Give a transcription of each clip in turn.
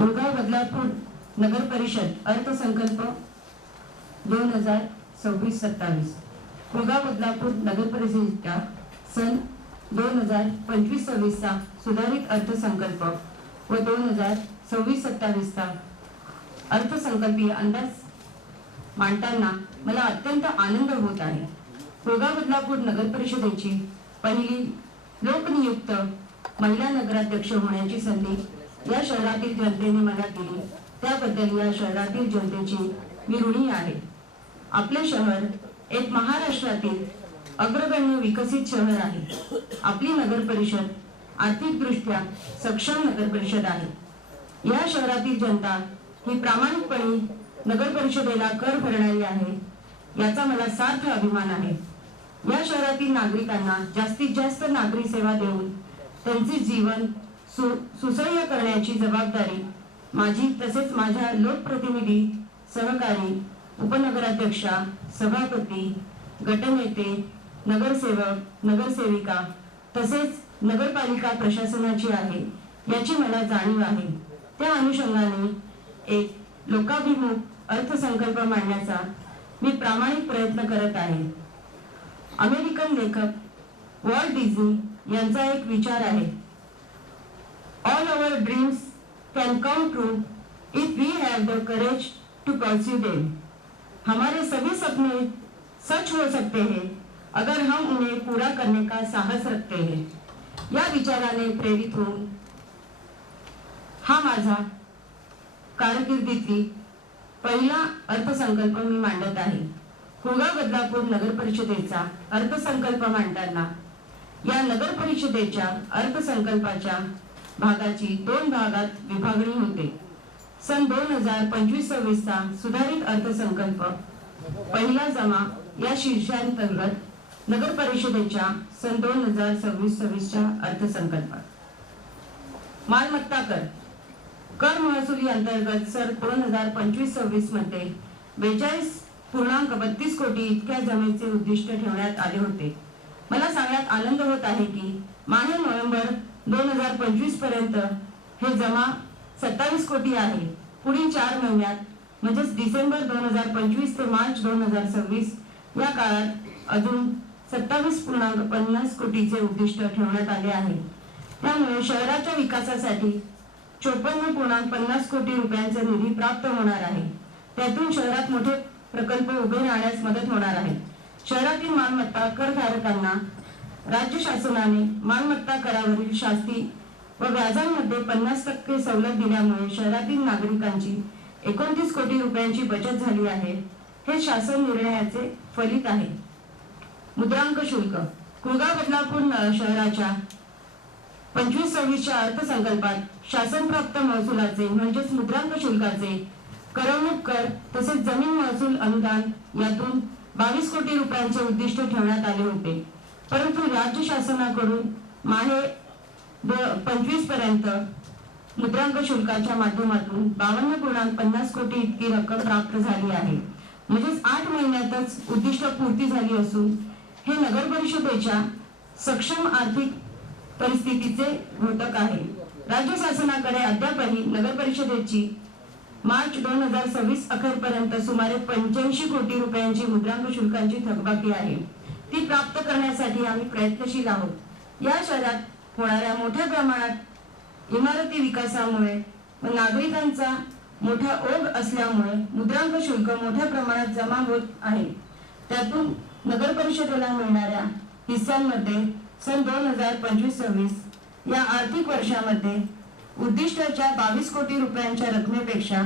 कुळगाव बदलापूर नगर परिषद अर्थसंकल्प 2026-27। कुळगाव बदलापूर नगर परिषदेचा सन 2025-26 चा सुधारित अर्थसंकल्प व 2026-27 चा अर्थसंकल्पीय अंदाज मांडताना मला अत्यंत आनंद होत आहे। कुळगाव बदलापूर नगर परिषदेची पहिली लोकनियुक्त महिला नगराध्यक्ष होण्याची संधी या शहरातील जनतेने मला दिली, त्याबद्दल या शहरातील जनतेची मी ऋणी आहे। आपले शहर एक महाराष्ट्रातील अग्रगण्य विकसित शहर आहे। आपली नगर परिषद आर्थिकदृष्ट्या सक्षम नगर परिषद आहे। या शहरातील जनता ही प्रामाणिकपणे नगर परिषदेला कर भरणारी आहे, याचा मला सार्थ अभिमान आहे। या शहरातील नागरिकांना जास्तीत जास्त नागरी सेवा देऊन त्यांचे जीवन सुसह्य करण्याची जबाबदारी माझी, तसेच माझ्या लोकप्रतिनिधी, सहकारी, उपनगराध्यक्षा, सभापती, गटनेते, नगरसेवक, नगरसेविका तसेच नगरपालिका प्रशासनाची आहे, याची मला जाणीव आहे। त्या अनुषंगाने एक लोकाभिमुख अर्थसंकल्प मांडण्याचा मी प्रामाणिक प्रयत्न करत आहे। अमेरिकन लेखक वॉल्ट डिझनी यांचा एक विचार आहे, all our dreams can come true if we have the courage to pursue them. हमारे सभी सपने सच हो सकते हैं अगर हम उन्हें पूरा करने का साहस रखते हैं। या विचाराने प्रेरित होऊन हा माझा कारकिर्दीतील पहिला अर्थसंकल्प मी मांडत आहे। कुळगाव बदलापूर नगर परिषदेचा अर्थसंकल्प मांडताना या नगर परिषदेच्या अर्थसंकल्पाच्या भागाची 2 भागात विभागणी होते। सन 2025-26 चा सुधारित अर्थसंकल्प पहिला जमा या शीर्षांतर्गत नगर परिषदेच्या सन 2026-27 च्या अर्थसंकल्पात मालमत्ता कर महसुली अंतर्गत सन 2025-26 मध्ये 42.32 कोटी इतक्या जमेचे उद्दिष्ट ठेवण्यात आले होते। मला सांगण्यात आनंद होत आहे की माहे नोव्हेंबर 2025 पर्यंत हे जमा 27 कोटी आहे। पुढील 4 महिन्यात म्हणजेच डिसेंबर 2025 ते मार्च 2026 या काळात अजून 27.50 कोटीचे उद्दिष्ट ठेवण्यात आले आहे। त्यामुळे शहराच्या विकासासाठी 54.50 कोटी रुपयांचा निधी प्राप्त होणार आहे। त्यातून शहरात मोठे प्रकल्प उभे राहण्यास मदत होणार आहे। शहरातील मालमत्ता करधारकांना राज्य शासनाने मालमत्ता करावरील शास्ती व व्याजांमध्ये 50% सवलत दिल्यामुळे शहरातील नागरिकांची 29 कोटी रुपयांची बचत झाली आहे। हे शासन निर्णयाचे फलित आहे। मुद्रांक शुल्क कुळगाव बदलापूर शहराच्या 25-26 च्या अर्थसंकल्पात शासन प्राप्त महसुलाचे म्हणजेच मुद्रांक शुल्काचे, करवणूक कर तसेच जमीन महसूल अनुदान यातून 22 कोटी रुपयांचे उद्दिष्ट ठेवण्यात आले होते। परंतु राज्य शासनाकडून माहे 25 पर्यंत मुद्रांक शुल्काच्या माध्यमातून 52.50 कोटी इतकी रक्कम प्राप्त झाली आहे। म्हणजेच 8 महिन्यातच उद्दिष्ट पूर्ती झाली असून हे नगर परिषदेच्या सक्षम आर्थिक परिस्थितीचे घोतक आहे। राज्य शासनाकडे अद्यापही नगर परिषदेची मार्च 2026 अखेरपर्यंत सुमारे 85 कोटी रुपयांची मुद्रांक शुल्कांची थकबाकी आहे। ती प्राप्त करण्यासाठी आम्ही प्रयत्नशील आहोत। या शहरात होणाऱ्या मोठ्या प्रमाणात इमारती विकासामुळे व नागरिकांचा मोठा ओघ असल्यामुळे मुद्रांक शुल्क मोठ्या प्रमाणात जमा होत आहे। त्यातून नगर परिषदेला मिळणाऱ्या हिस्स्यांमध्ये सन 2025-26 या आर्थिक वर्षामध्ये उद्दिष्टाच्या 22 कोटी रुपयांच्या रकमेपेक्षा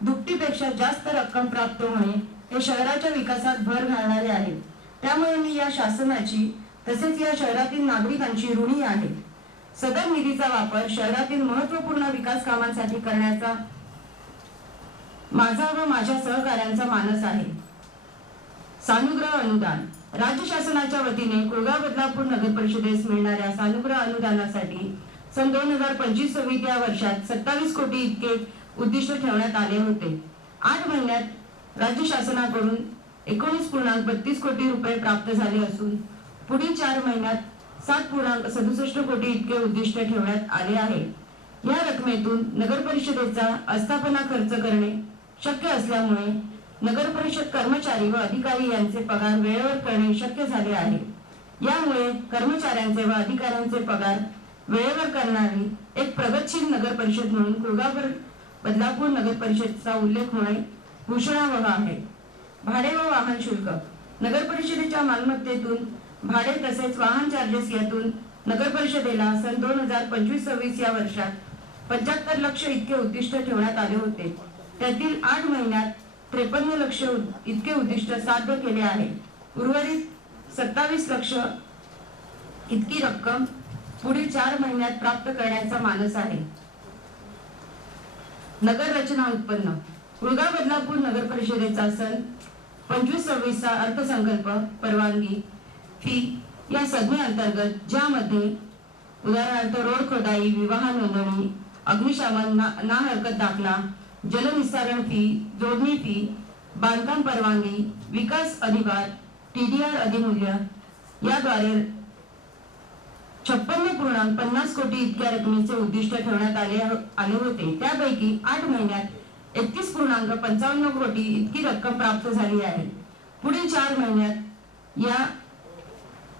दुपटीपेक्षा जास्त रक्कम प्राप्त होणे हे शहराच्या विकासात भर घालणारे आहे। त्यामुळे मी या शासनाची तसेच या शहरातील नागरिकांची ऋणी आहे। सदर निधीचा वापर शहरातील महत्त्वपूर्ण विकास कामांसाठी करण्याचा माझा व माझ्या सहकाऱ्यांचा मानस आहे। सानुग्रह अनुदान राज्य शासनाच्या वतीने कुळगाव बदलापूर नगर परिषदेस मिळणाऱ्या सानुग्रह अनुदानासाठी सन 2025-26 या वर्षात 27 कोटी इतके उद्दिष्ट ठेवण्यात आले होते। 8 महिन्यात राज्य शासनाकडून 19.32 कोटी रुपये प्राप्त झाले असून पुढील 4 महिन्यात 7.67 कोटी इतके उद्दिष्ट ठेवण्यात आले आहे। या रकमे रकमेतून नगर परिषदेचा आस्थापना खर्च करणे शक्य असल्यामुळे नगर परिषद कर्मचारी व अधिकारी यांचे पगार वेळेवर करणे शक्य झाले आहे। यामुळे कर्मचाऱ्यांचे व अधिकाऱ्यांचे पगार वेळेवर करणारी एक प्रगतशील नगर परिषद म्हणून बदलापूर नगर परिषदेचा उल्लेख होणे घोषणावह आहे। भाडे व वाहन शुल्क नगर परिषदेच्या मालमत्तेतून भाडे तसेच वाहन चार्जेस यातून नगर परिषदेला सन 2025-26 या वर्षात 75 लाख इतके उद्दिष्ट ठेवण्यात आले होते। त्यातील 8 महिन्यात 53 लाख इतके उद्दिष्ट साध्य केले आहे। उर्वरित 27 लाख इतकी रक्कम पुढील 4 महिन्यात प्राप्त करण्याचा मानस आहे। नगर रचना उत्पन्न कुळगाव बदलापूर नगर परिषदेचा सन 25-26 चा अर्थसंकल्प परवानगी फी या संज्ञेअंतर्गत ज्यामध्ये उदाहरणार्थ रोड खोदाई, विवाह नोंदणी, अग्निशमन ना हरकत दाखला, जलनिस्सारण फी, जोडणी फी, बांधकाम परवानगी, विकास अधिभार, TDR अधिमूल्य याद्वारे 56.50 कोटी इतक्या रकमेचे उद्दिष्ट ठेवण्यात आले होते। त्यापैकी 8 महिन्यात 31.55 कोटी इतकी रक्कम प्राप्त झाली आहे। पुढील 4 महिन्यात या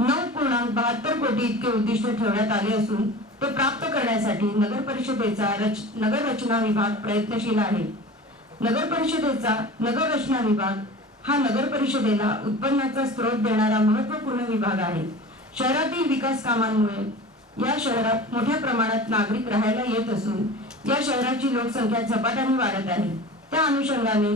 9.72 कोटी इतके उद्दिष्ट ठेवण्यात आले असून ते प्राप्त करण्यासाठी नगर परिषदेचा नगर रचना विभाग प्रयत्नशील आहे। नगर परिषदेचा नगर रचना विभाग हा नगर परिषदेला उत्पन्नाचा स्रोत देणारा महत्त्वपूर्ण विभाग आहे। शहरातील विकास कामांमुळे या शहरात मोठ्या प्रमाणात नागरिक राहायला येत असून या शहराची लोकसंख्या झपाट्याने वाढत आहे। त्या अनुषंगाने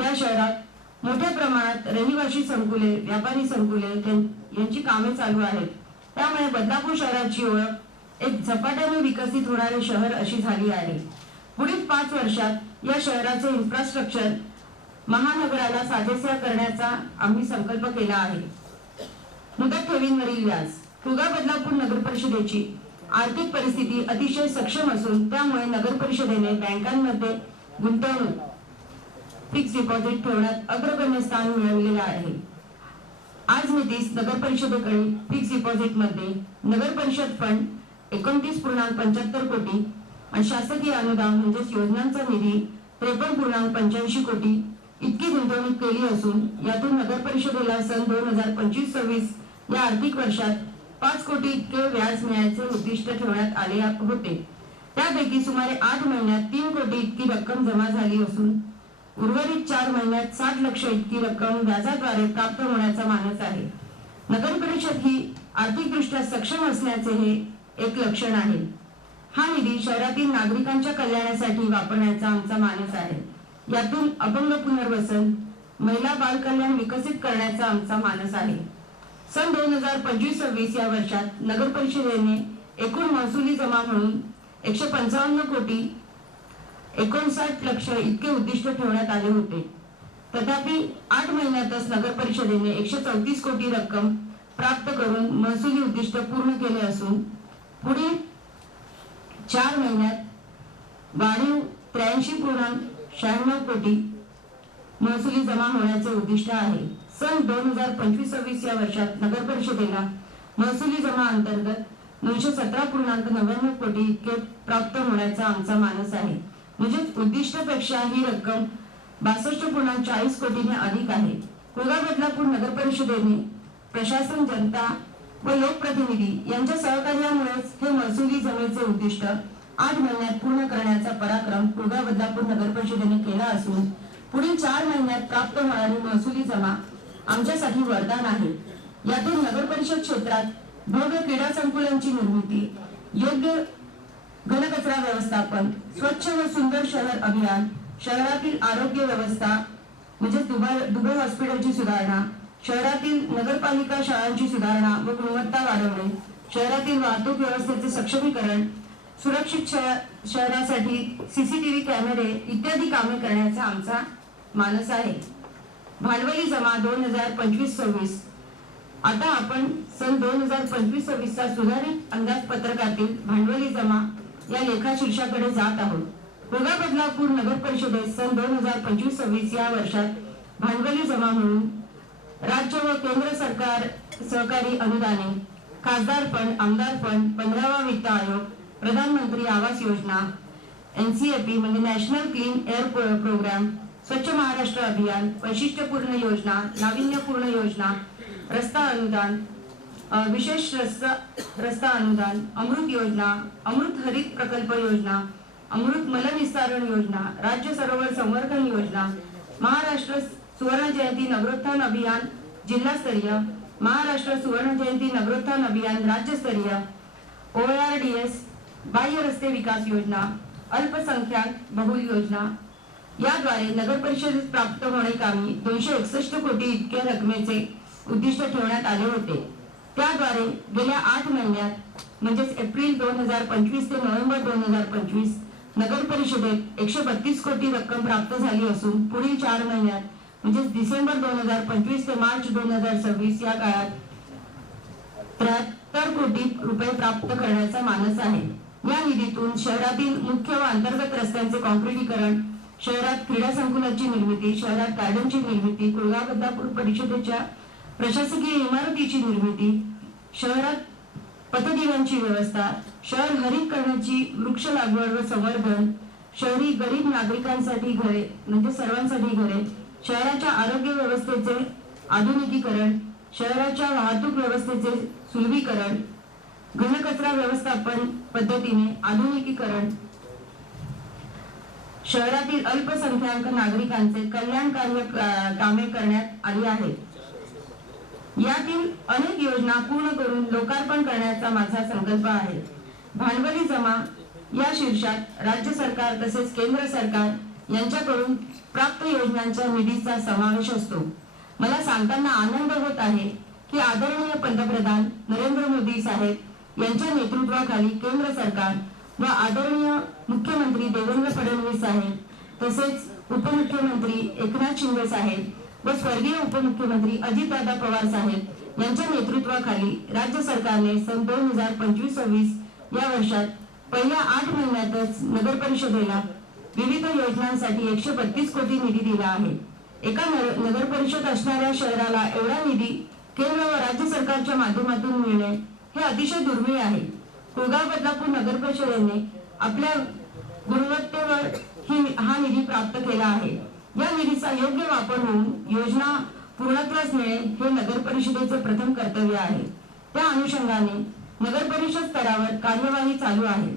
या शहरात मोठ्या प्रमाणात रहिवासी संकुले, व्यापारी संकुले यांची कामे चालू आहेत। त्यामुळे बदलापूर शहराची ओळख एक झपाट्याने विकसित होणारे शहर अशी झाली आहे। पुढील 5 वर्षात या शहराचे इन्फ्रास्ट्रक्चर महानगराला साजेसे करण्याचा आम्ही संकल्प केला आहे। मुदत ठेवींवरील व्याज कुळगाव बदलापूर नगर परिषदेची आर्थिक परिस्थिती अतिशय सक्षम असून त्यामुळे नगर परिषदेने बँकांमध्ये गुंतवणूक फिक्स डिपॉझिट ठेवण्यात अग्रगण्य स्थान मिळवलेले आहे। आज मितीस नगर परिषदेकडे फिक्स डिपॉझिट मध्ये नगर परिषद फंड 29.75 कोटी आणि शासकीय अनुदान म्हणजे योजनांचा निधी 53.85 कोटी इतकी गुंतवणूक केली असून यातून नगर परिषदेला सन 2025-26 या आर्थिक वर्षात 5 कोटी इतके व्याज मिळायचे उद्दिष्ट ठेवण्यात आले होते। त्यापैकी सुमारे 8 महिन्यात 3 कोटी इतकी रक्कम जमा झाली असून उर्वरित 4 महिन्यात 60 लाख इतकी रक्कम व्याजाद्वारे प्राप्त होण्याचा मानस आहे। नगर परिषद ही आर्थिकदृष्ट्या सक्षम असण्याचे हे एक लक्षण आहे। हा निधी शहरातील नागरिकांच्या कल्याणासाठी वापरण्याचा आमचा मानस आहे। यातून अपंग पुनर्वसन, महिला बाल कल्याण विकसित करण्याचा आमचा मानस आहे। सन 2025-26 या वर्षात नगर परिषदेने एकूण महसुली जमा म्हणून 155 कोटी 59 लाख इतके उद्दिष्ट ठेवण्यात आले होते। तथापि 8 महिन्यातच नगर परिषदेने 134 कोटी रक्कम प्राप्त करून महसुली उद्दिष्ट पूर्ण केले असून पुढील 4 महिन्यात वाढीव 83.96 कोटी महसुली जमा होण्याचे उद्दिष्ट आहे। सन 2025-26 या वर्षात नगर परिषदेला महसुली जमा अंतर्गत 917.99 कोटी इतके प्राप्त होण्याचा आमचा मानस आहे। म्हणजे उद्दिष्टापेक्षा ही रक्कम 62.40 कोटीने अधिक आहे। कुळगाव बदलापूर नगर परिषदेने प्रशासन, जनता व लोकप्रतिनिधी यांच्या सहकार्यामुळेच हे महसुली जमेचे उद्दिष्ट 8 महिन्यात पूर्ण करण्याचा पराक्रम कुळगाव बदलापूर नगर परिषदेने केला असून पुढील 4 महिन्यात प्राप्त होणारी महसुली जमा आमच्यासाठी वरदान आहे। यातून नगर परिषद क्षेत्रात भव्य क्रीडा संकुलांची निर्मिती, योग्य घनकचरा व्यवस्थापन, स्वच्छ व सुंदर शहर अभियान, शहरातील आरोग्य व्यवस्था म्हणजे दुबई हॉस्पिटलची सुधारणा, शहरातील नगरपालिका शाळांची सुधारणा व गुणवत्ता वाढवणे, शहरातील वाहतूक व्यवस्थेचे सक्षमीकरण, सुरक्षित शहरासाठी CCTV कॅमेरे इत्यादी कामे करण्याचा आमचा मानस आहे। भांडवली जमा 2025-26 आता आपण सन 2025-26 चा सुधारित अंदाजपत्रकातील भांडवली जमा या लेखाशीर्षाकडे जात आहोत। कुळगाव बदलापूर नगर परिषदेत सन 2025-26 या वर्षात भांडवली जमा म्हणून राज्य व केंद्र सरकार सहकारी अनुदाने, खासदार फंड, आमदार फंड, 15वा वित्त आयोग, प्रधानमंत्री आवास योजना, NCAP म्हणजे नॅशनल क्लीन एअर प्रोग्राम, स्वच्छ महाराष्ट्र अभियान, वैशिष्ट्यपूर्ण योजना, नाविन्यपूर्ण योजना, रस्ता अनुदान, विशेष रस्ता अनुदान, अमृत योजना, अमृत हरित प्रकल्प योजना, अमृत मलनिस्सारण योजना, राज्य सरोवर संवर्धन योजना, महाराष्ट्र सुवर्ण जयंती नगरोत्थान अभियान जिल्हास्तरीय, महाराष्ट्र सुवर्ण जयंती नगरोत्थान अभियान राज्यस्तरीय, ORDS बाह्य रस्ते विकास योजना, अल्पसंख्याक बहुल योजना. याद्वारे नगर परिषदेत प्राप्त होणे कामी 261 कोटी इतक्या रकमेचे उद्दिष्ट ठेवण्यात आले होते. त्याद्वारे गेल्या 8 महिन्यात म्हणजेच एप्रिल 2025 ते नोव्हेंबर 2025 नगर परिषदेत 132 कोटी रक्कम प्राप्त झाली असून पुढील 4 महिन्यात म्हणजेच डिसेंबर 2025 ते मार्च 2026 या काळात 73 कोटी रुपये प्राप्त करण्याचा मानस आहे. या निधीतून शहरातील मुख्य व अंतर्गत रस्त्यांचे कॉन्क्रिटीकरण, शहरात क्रीडा संकुलाची निर्मिती, शहरात गार्डनची निर्मिती, कुळगाव बदलापूर परिषदेच्या प्रशासकीय इमारतीची निर्मिती, शहरात पथदिव्यांची व्यवस्था, शहर हरित करण्याची वृक्ष लागवड व संवर्धन, शहरी गरीब नागरिकांसाठी घरे म्हणजे सर्वांसाठी घरे, शहराच्या आरोग्य व्यवस्थेचे आधुनिकीकरण, शहराच्या वाहतूक व्यवस्थेचे सुलभीकरण, घनकचरा व्यवस्थापन पद्धतीने आधुनिकीकरण, शहरातील अल्पसंख्याक नागरिकांचे कल्याणकारी कामे करण्यात आली आहेत. यातील अनेक योजना पूर्ण करून लोकार्पण करण्याचा माझा संकल्प आहे. भांडवली जमा या शीर्षात राज्य सरकार तसेच केंद्र सरकार यांच्याकडून प्राप्त योजनांच्या निधीचा समावेश असतो. मला सांगताना आनंद होत आहे की आदरणीय पंतप्रधान नरेंद्र मोदी साहेब यांच्या नेतृत्वाखाली केंद्र सरकार व आदरणीय मुख्यमंत्री देवेंद्र फडणवीस साहेब तसेच उपमुख्यमंत्री एकनाथ शिंदे साहेब व स्वर्गीय उपमुख्यमंत्री अजितदादा पवार साहेब यांच्या नेतृत्वाखाली राज्य सरकारने सन 2025-26 या वर्षात पहिल्या 8 महिन्यातच नगर परिषदेला विविध योजनांसाठी 132 कोटी निधी दिला आहे. एका नगर परिषद असणाऱ्या शहराला एवढा निधी केंद्र व राज्य सरकारच्या माध्यमातून मिळणे हे अतिशय दुर्मिळ आहे. कुळगाव बदलापूर नगर परिषदेने आपल्या गुणवत्तेवर हा निधी प्राप्त केला आहे. या निधीचा योग्य वापर होऊन योजना पूर्णत्वास मिळणे हे नगर परिषदेचे प्रथम कर्तव्य आहे. त्या अनुषंगाने नगर परिषद स्तरावर कार्यवाही चालू आहे.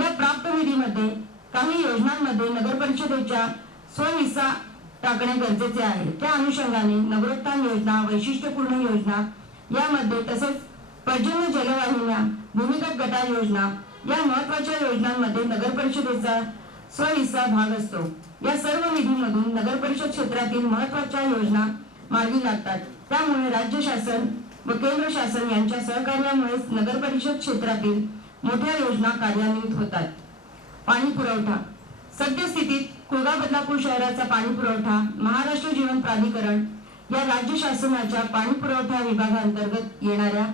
या प्राप्त निधीमध्ये काही योजनांमध्ये नगर परिषदेच्या स्वहिस्सा टाकणे गरजेचे आहे. त्या अनुषंगाने नगरोत्थान योजना, वैशिष्ट्यपूर्ण योजना यामध्ये तसेच पर्जन्य जलवाहिन्या, भूमिगत गटार योजना या महत्वाच्या योजनांमध्ये नगर परिषदेचा स्वहिस्सा भाग असतो. या सर्व निधीमधून नगर परिषद क्षेत्रातील महत्वाच्या योजना मार्गी लागतात. त्यामुळे राज्य शासन व केंद्र शासन यांच्या सहकार्यामुळे नगर परिषद क्षेत्रातील मोठ्या योजना कार्यान्वित होतात. पाणी पुरवठा. सद्यस्थितीत कुळगाव बदलापूर शहराचा पाणी पुरवठा महाराष्ट्र जीवन प्राधिकरण या राज्य शासनाच्या पाणी पुरवठा विभागांतर्गत येणाऱ्या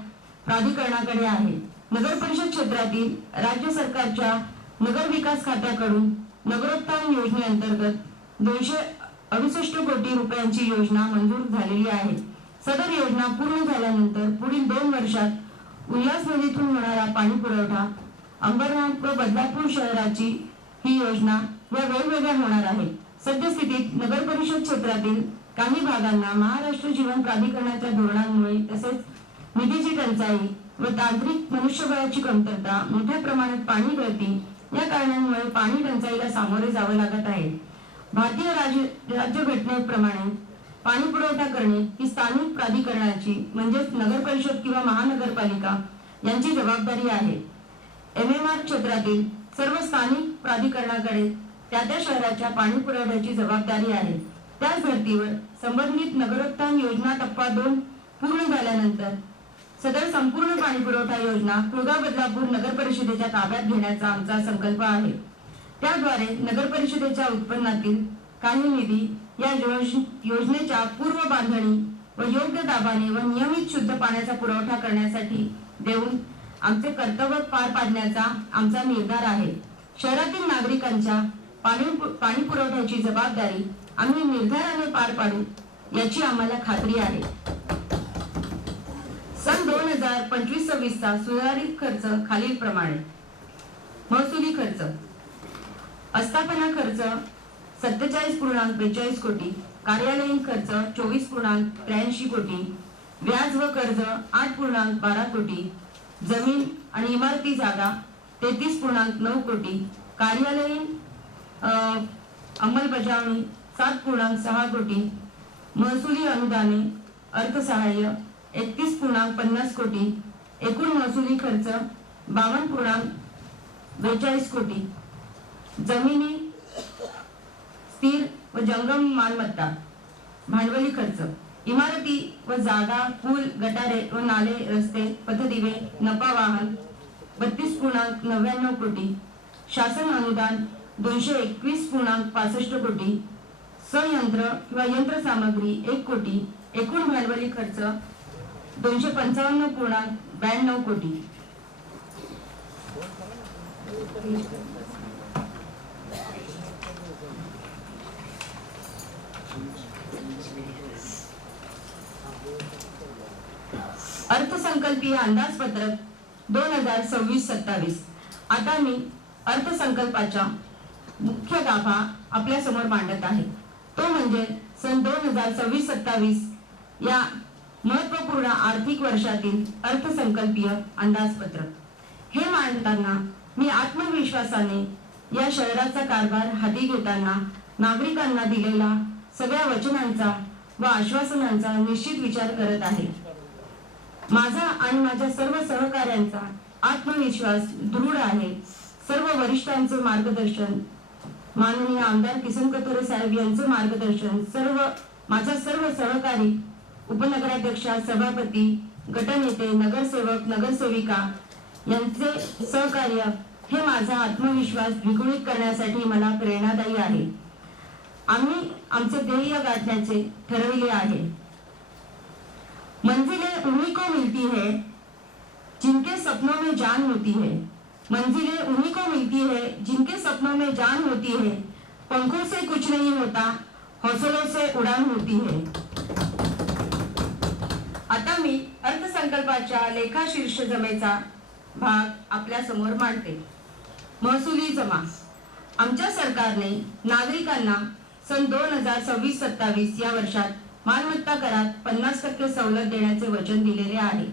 प्राधिकरणाकडे आहे. नगर परिषद क्षेत्रातील राज्य सरकारच्या नगर विकास खात्याकडून नगरोत्थान योजनेअंतर्गत 268 कोटी रुपयांची योजना मंजूर झालेली आहे. सदर योजना पूर्ण झाल्यानंतर पुढील 2 वर्षात उल्हास नदीतून होणारा पाणी पुरवठा अंबरनाथ व बदलापूर शहराची ही योजना या वेगवेगळ्या होणार आहे. सद्यस्थितीत नगर परिषद क्षेत्रातील काही भागांना महाराष्ट्र जीवन प्राधिकरणाच्या धोरणांमुळे तसेच निधीची टंचाई व तांत्रिक मनुष्यबळाची कमतरता, मोठ्या प्रमाणात पाणी गळती या कारणांमुळे पाणी टंचाईला सामोरे जावे लागत आहे. भारतीय राज्यघटनेप्रमाणे पाणी पुरवठा करणे ही स्थानिक प्राधिकरणाची म्हणजेच नगर परिषद किंवा महानगरपालिका यांची जबाबदारी आहे. MMR क्षेत्रातील सर्व स्थानिक प्राधिकरणाकडे त्या शहराच्या पाणी पुरवठ्याची जबाबदारी आहे. त्याच धर्तीवर संबंधित नगरोत्थान योजना टप्पा 2 पूर्ण झाल्यानंतर सदर संपूर्ण पाणी पुरवठा योजना कुळगाव बदलापूर नगर परिषदेच्या ताब्यात घेण्याचा आमचा संकल्प आहे. त्याद्वारे नगर परिषदेच्या उत्पन्नातील काही निधी या योजनेच्या पूर्व बांधणी व योग्य दाबाने व नियमित शुद्ध पाण्याचा पुरवठा करण्यासाठी देऊन आमचे कर्तव्य पार पाडण्याचा आमचा निर्धार आहे. शहरातील नागरिकांच्या पाणी पुरवठ्याची जबाबदारी आम्ही निर्धाराने पार पाडू याची आम्हाला खात्री आहे. सन 2025-26 चा सुधारित खर्च खालील प्रमाणे. महसुली खर्च आस्थापना खर्च 47.42 कोटी, कार्यालयीन खर्च 24.83 कोटी, व्याज व कर्ज 8.12 कोटी, जमीन आणि इमारती जागा 33.9 कोटी, कार्यालयीन अंमलबजावणी 7.6 कोटी, महसुली अनुदाने अर्थसहाय्य 31.50 कोटी, एकूण महसुली खर्च 52.42 कोटी, जमिनी स्थिर व जंगम मालमत्ता भांडवली खर्च, इमारती व जागा, पूल, गटारे व नाले, रस्ते, पथदिवे, नफा वाहन 32.99 कोटी, शासन अनुदान 221.65 कोटी, संयंत्र किंवा यंत्रसामग्री 1 कोटी, एकूण भांडवली खर्च 255.92 कोटी. अर्थसंकल्पीय अंदाजपत्रक 2026-27. आता मी अर्थसंकल्पाच्या मुख्य गाभा आपल्या समोर मांडत आहे. तो म्हणजे सन 2026-27 या महत्त्वपूर्ण आर्थिक वर्षातील अर्थसंकल्पीय अंदाजपत्रक. हे मांडताना मी आत्मविश्वासाने या शहराचा कारभार हाती घेताना नागरिकांना दिलेला सगळ्या वचनांचा व आश्वासनांचा निश्चित विचार करत आहे. माझा आणि माझ्या सर्व सहकाऱ्यांचा आत्मविश्वास दृढ आहे. सर्व वरिष्ठांचे मार्गदर्शन, माननीय आमदार किसन कथोरे साहेब यांचे मार्गदर्शन, माझ्या सर्व सहकारी, उपनगराध्यक्षा, सभापती, गटनेते, नगरसेवक, नगरसेविका यांचे सहकार्य हे माझा आत्मविश्वास द्विगुणित करण्यासाठी मला प्रेरणादायी आहे. आम्ही आमचे ध्येय गाठण्याचे ठरविले आहे. मंजिलें उन्हीं को मिलती है जिनके सपनों में जान होती है. मंजिलें उन्हीं को मिलती है जिनके सपनों में जान होती है. पंखों से कुछ नहीं होता, हौसलों से उड़ान होती है. आता मी अर्थसंकल्पाच्या लेखा शीर्ष जमेचा भाग आपल्या समोर मांडते. महसुली जमा. आमच्या सरकारने नागरिकांना सन 2026-27 या वर्षात मालमत्ता करात 50% सवलत देण्याचे वचन दिलेले आहे.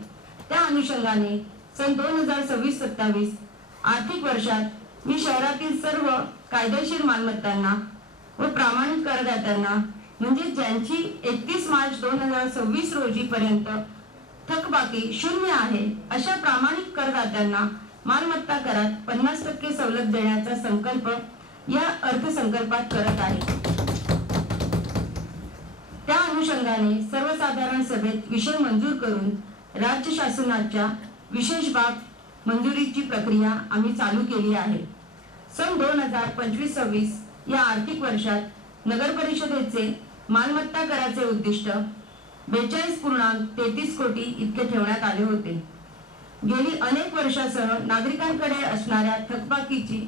त्या अनुषंगाने सन 2026-27 आर्थिक वर्षात मी शहरातील सर्व कायदेशीर मालमत्तांना व प्रामाणिक करदात्यांना, म्हणजे ज्यांची 31 मार्च 2026 रोजी पर्यंत थकबाकी 0 आहे, अशा प्रामाणिक करदात्यांना मालमत्ता करात 50% सवलत देण्याचा संकल्प या अर्थसंकल्पात करत आहे. त्या अनुषंगाने सर्वसाधारण सभेत विषय मंजूर करून राज्य शासनाच्या विशेष बाब मंजुरीची प्रक्रिया आम्ही चालू केली आहे. सन 2025-26 या आर्थिक वर्षात नगर परिषदेचे मालमत्ता कराचे उद्दिष्ट 42.33 कोटी इतके ठेवण्यात आले होते. गेली अनेक वर्षासह नागरिकांकडे असणाऱ्या थकबाकीची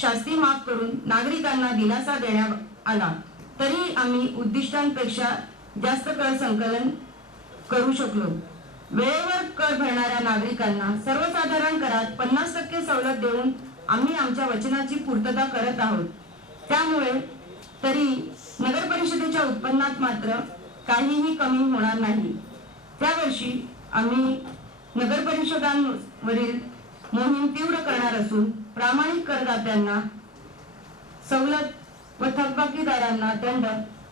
शास्ती माफ करून नागरिकांना दिलासा देण्यात आला. तरी आम्ही उद्दिष्टांपेक्षा जास्त कर संकलन करू शकलो. वेळेवर कर भरणाऱ्या नागरिकांना सर्वसाधारण करात 50% सवलत देऊन आम्ही आमच्या वचनाची पूर्तता करत आहोत. त्यामुळे तरी नगर परिषदेच्या उत्पन्नात मात्र काहीही कमी होणार नाही. त्यावर्षी आम्ही नगर परिषदांवरील मोहीम तीव्र करणार असून प्रामाणिक करदात्यांना सवलत व थकबाकीदारांना दंड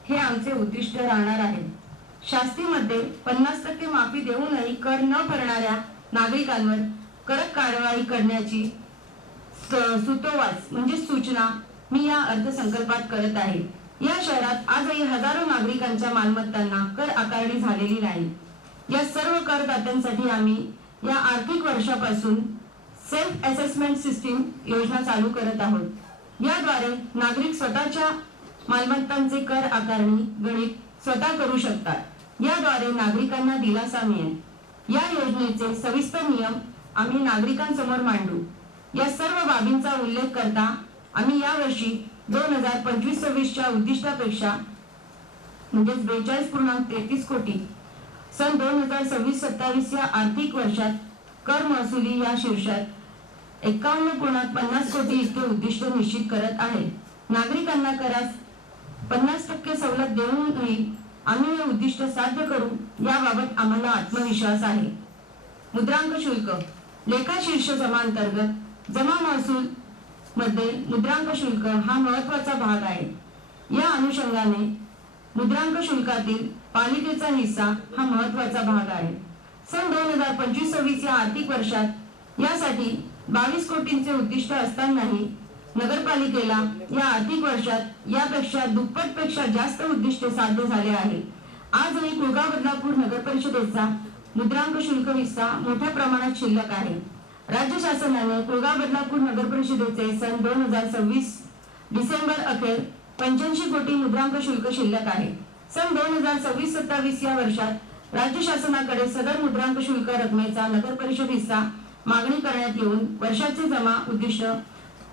हे आमचे उद्दिष्ट राहणार आहे. शास्तीमध्ये 50% माफी देऊनही कर न भरणाऱ्या नागरिकांवर कडक कारवाई करण्याची सुतोवाच म्हणजे सूचना मी या अर्थसंकल्पात करत आहे. या शहरात आजही हजारो नागरिकांच्या मालमत्तांना कर आकारणी झालेली नाही. या सर्व करदात्यांसाठी आम्ही या आर्थिक वर्षापासून सेल्फ असेसमेंट सिस्टीम योजना चालू करत आहोत. याद्वारे नागरिक स्वतःच्या मालमत्तांचे कर आकारणी गणित स्वतः करू शकतात. याद्वारे नागरिकांना दिलासा मिळेल. या योजनेचे सविस्तर नियम आम्ही नागरिकांसमोर मांडू. या सर्व बाबींचा उल्लेख करता आम्ही यावर्षी 2025-26च्या उद्दिष्टापेक्षा म्हणजेच 42.33 कोटी सन 2026-27 या आर्थिक वर्षात कर महसुली या शीर्षात 51.50 कोटी इतके उद्दिष्ट निश्चित करत आहे. नागरिकांना करास 50% सवलत देऊनही आम्ही हे उद्दिष्ट साध्य करू याबाबत आम्हाला आत्मविश्वास आहे। मुद्रांक शुल्क लेखा शीर्ष जमा अंतर्गत जमा महसूल मध्ये मुद्रांक शुल्क हा महत्त्वाचा भाग आहे। या अनुषंगाने मुद्रांक शुल्कातील पालिकेचा हिस्सा हा महत्त्वाचा भाग आहे। सन 2025-26 या आर्थिक वर्षात यासाठी 22 कोटींचे उद्दिष्ट असतानाही नगरपालिकेला या आर्थिक वर्षात यापेक्षा दुप्पटपेक्षा जास्त उद्दिष्टे साध्य झाले आहे। आजही कुळगाव बदलापूर नगर परिषदेचा मुद्रांक शुल्क हिस्सा मोठ्या प्रमाणात शिल्लक आहे। राज्य शासनाने कुळगाव बदलापूर नगर परिषदेचे सन 2026 डिसेंबर अखेर 85 कोटी मुद्रांक शुल्क शिल्लक आहे। सन 2026-27 या वर्षात राज्य शासनाकडे सदर मुद्रांक शुल्क रकमेचा नगर परिषद हिस्सा मागणी करण्यात येऊन वर्षाचे जमा उद्दिष्ट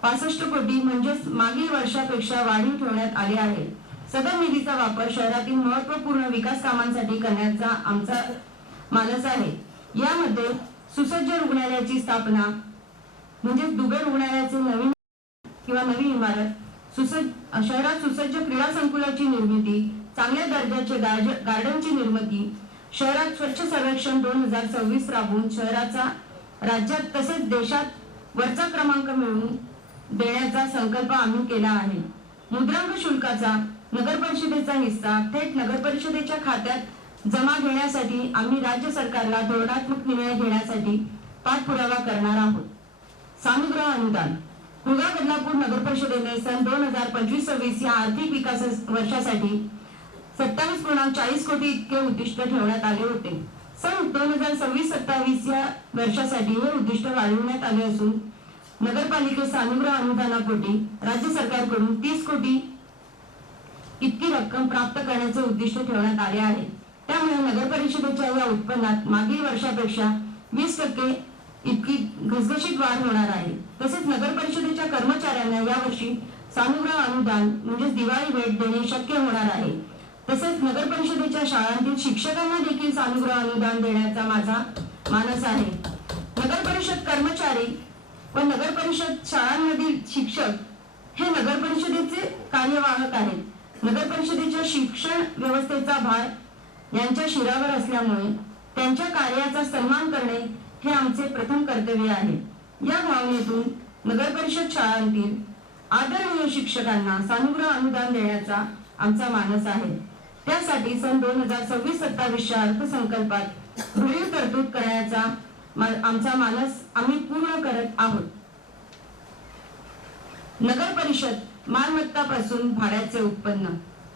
65 कोटी म्हणजेच मागील वर्षापेक्षा वाढीव ठेवण्यात आले आहे। सदर निधीचा वापर शहरातील महत्त्वपूर्ण विकास कामांसाठी करण्याचा आमचा मानस आहे। यामध्ये सुसज्ज रुग्णालयाची स्थापना म्हणजे दुबे रुग्णालयाचे नवी इमारत, शहरात सुसज्ज क्रीडा संकुलाची निर्मिती, चांगल्या दर्जाचे गार्डनची निर्मिती, शहरात स्वच्छ सर्वेक्षण 2026 राबवून शहराचा राज्यात तसेच देशात वरचा क्रमांक मिळवून देण्याचा संकल्प आम्ही केला आहे। मुद्रांक शुल्काचा नगर परिषदेचा हिस्सा थेट नगर परिषदेच्या खात्यात जमा घेण्यासाठी आम्ही राज्य सरकारला धोरणात्मक निर्णय घेण्यासाठी पाठपुरावा करणार आहोत। सानुग्रह अनुदान कुळगाव बदलापूर नगर परिषदेने सन 2025-26 या आर्थिक विकास वर्षासाठी 27.40 कोटी इतके उद्दिष्ट ठेवण्यात आले होते। सन 2026-27 या वर्षासाठी हे उद्दिष्ट वाढवण्यात आले असून नगरपालिकेस सानुग्रह अनुदानापोटी राज्य सरकारकडून 30 कोटी इतकी रक्कम प्राप्त करण्याचे उद्दिष्ट ठेवण्यात आले आहे। त्यामुळे नगर परिषदेच्या या उत्पन्नात मागील वर्षापेक्षा 20% इतकी घसघशीत वाढ होणार आहे। तसेच नगर परिषदेच्या कर्मचाऱ्यांना यावर्षी सानुग्रह अनुदान म्हणजे दिवाळी भेट देणे शक्य होणार आहे। तसेच नगर परिषदेच्या शाळांतील शिक्षकांना देखील सानुग्रह अनुदान देण्याचा माझा मानस आहे। नगर परिषद कर्मचारी व नगर परिषद शाळांमधील शिक्षक हे नगर परिषदेचे कार्यवाहक आहेत। नगर परिषदेच्या शिक्षण व्यवस्थेचा भार यांच्या शिरावर असल्यामुळे त्यांच्या कार्याचा सन्मान करणे हे आमचे प्रथम कर्तव्य आहे। या भावनेतून नगर परिषद शाळांतील आदरणीय शिक्षकांना सानुग्रह अनुदान देण्याचा आमचा मानस आहे। त्यासाठी सन 2026-27 अर्थसंकल्पात भरीव तरतूद करण्याचा आमचा मानस आम्ही पूर्ण करत आहोत। नगर परिषद मालमत्तापासून भाड्याचे उत्पन्न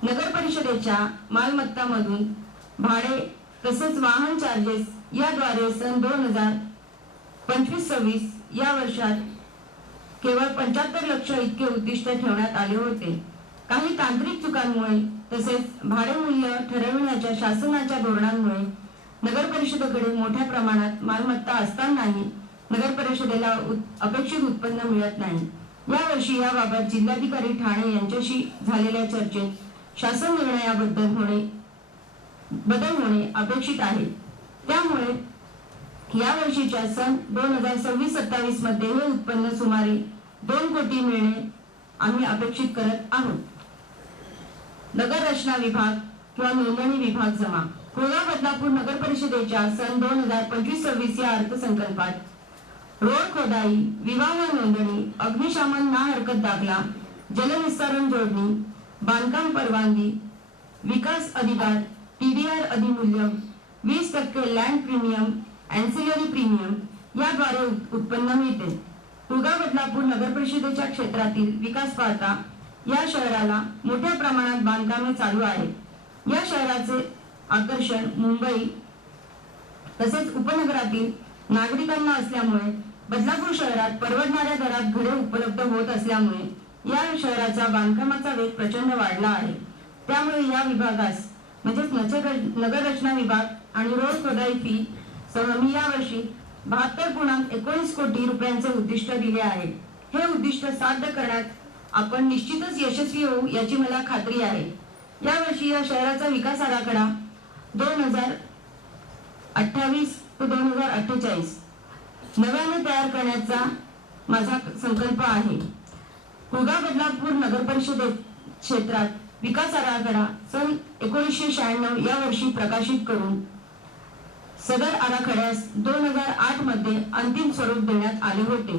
नगर परिषदेच्या मालमत्तामधून भाडे तसेच वाहन चार्जेस याद्वारे सन 2025-26 या वर्षात केवळ 75 लाख इतके उद्दिष्ट ठेवण्यात आले होते। काही तांत्रिक चुकांमुळे तसेच भाडे मूल्य ठरविण्याच्या शासनाच्या धोरणांमुळे नगर परिषदेकडे मोठ्या प्रमाणात मालमत्ता असतानाही नगर परिषदेला अपेक्षित उत्पन्न मिळत नाही। यावर्षी याबाबत जिल्हाधिकारी ठाणे यांच्याशी झालेल्या चर्चेत शासन निर्णयाबद्दल बदल होणे अपेक्षित आहे। त्यामुळे यावर्षीच्या सन 2026-27 मध्ये हे उत्पन्न सुमारे 2 कोटी मिळणे आम्ही अपेक्षित करत आहोत। नगर रचना विभाग किंवा नोंदणी विभाग जमा कुळगाव बदलापूर नगर परिषदेच्या सन 2025-26 या अर्थसंकल्पात रोड खोदाई, विवाह नोंदणी, अग्निशमन ना हरकत दाखला, जलविस्तारण जोडणी, बांधकाम परवानगी, विकास अधिकार, TDR अधिमूल्य, 20% लँड प्रीमियम, ॲन्सिलरी प्रीमियम याद्वारे उत्पन्न मिळते। कुळगाव बदलापूर नगर परिषदेच्या क्षेत्रातील विकास पाहता या शहराला मोठ्या प्रमाणात बांधकामे चालू आहेत। या शहराचे आकर्षण मुंबई तसेच उपनगरातील नागरिकांना असल्यामुळे बदलापूर शहरात परवडणाऱ्या दरात घरे उपलब्ध होत असल्यामुळे या शहराचा बांधकामाचा वेग प्रचंड वाढला आहे। त्यामुळे या विभागास म्हणजेच नगर रचना विभाग आणि रोड खोदाई फी सह मी यावर्षी 72.19 कोटी रुपयांचे उद्दिष्ट दिले आहे। हे उद्दिष्ट साध्य करण्यात आपण निश्चितच यशस्वी होऊ याची मला खात्री आहे। यावर्षी या शहराचा विकास आराखडा 2028 ते 2048 नव्याने तयार करण्याचा माझा संकल्प आहे। कुळगाव बदलापूर नगर परिषद क्षेत्रात विकास आराखडा सन 1996 या वर्षी प्रकाशित करून सदर आराखड्यास 2008 मध्ये अंतिम स्वरूप देण्यात आले होते।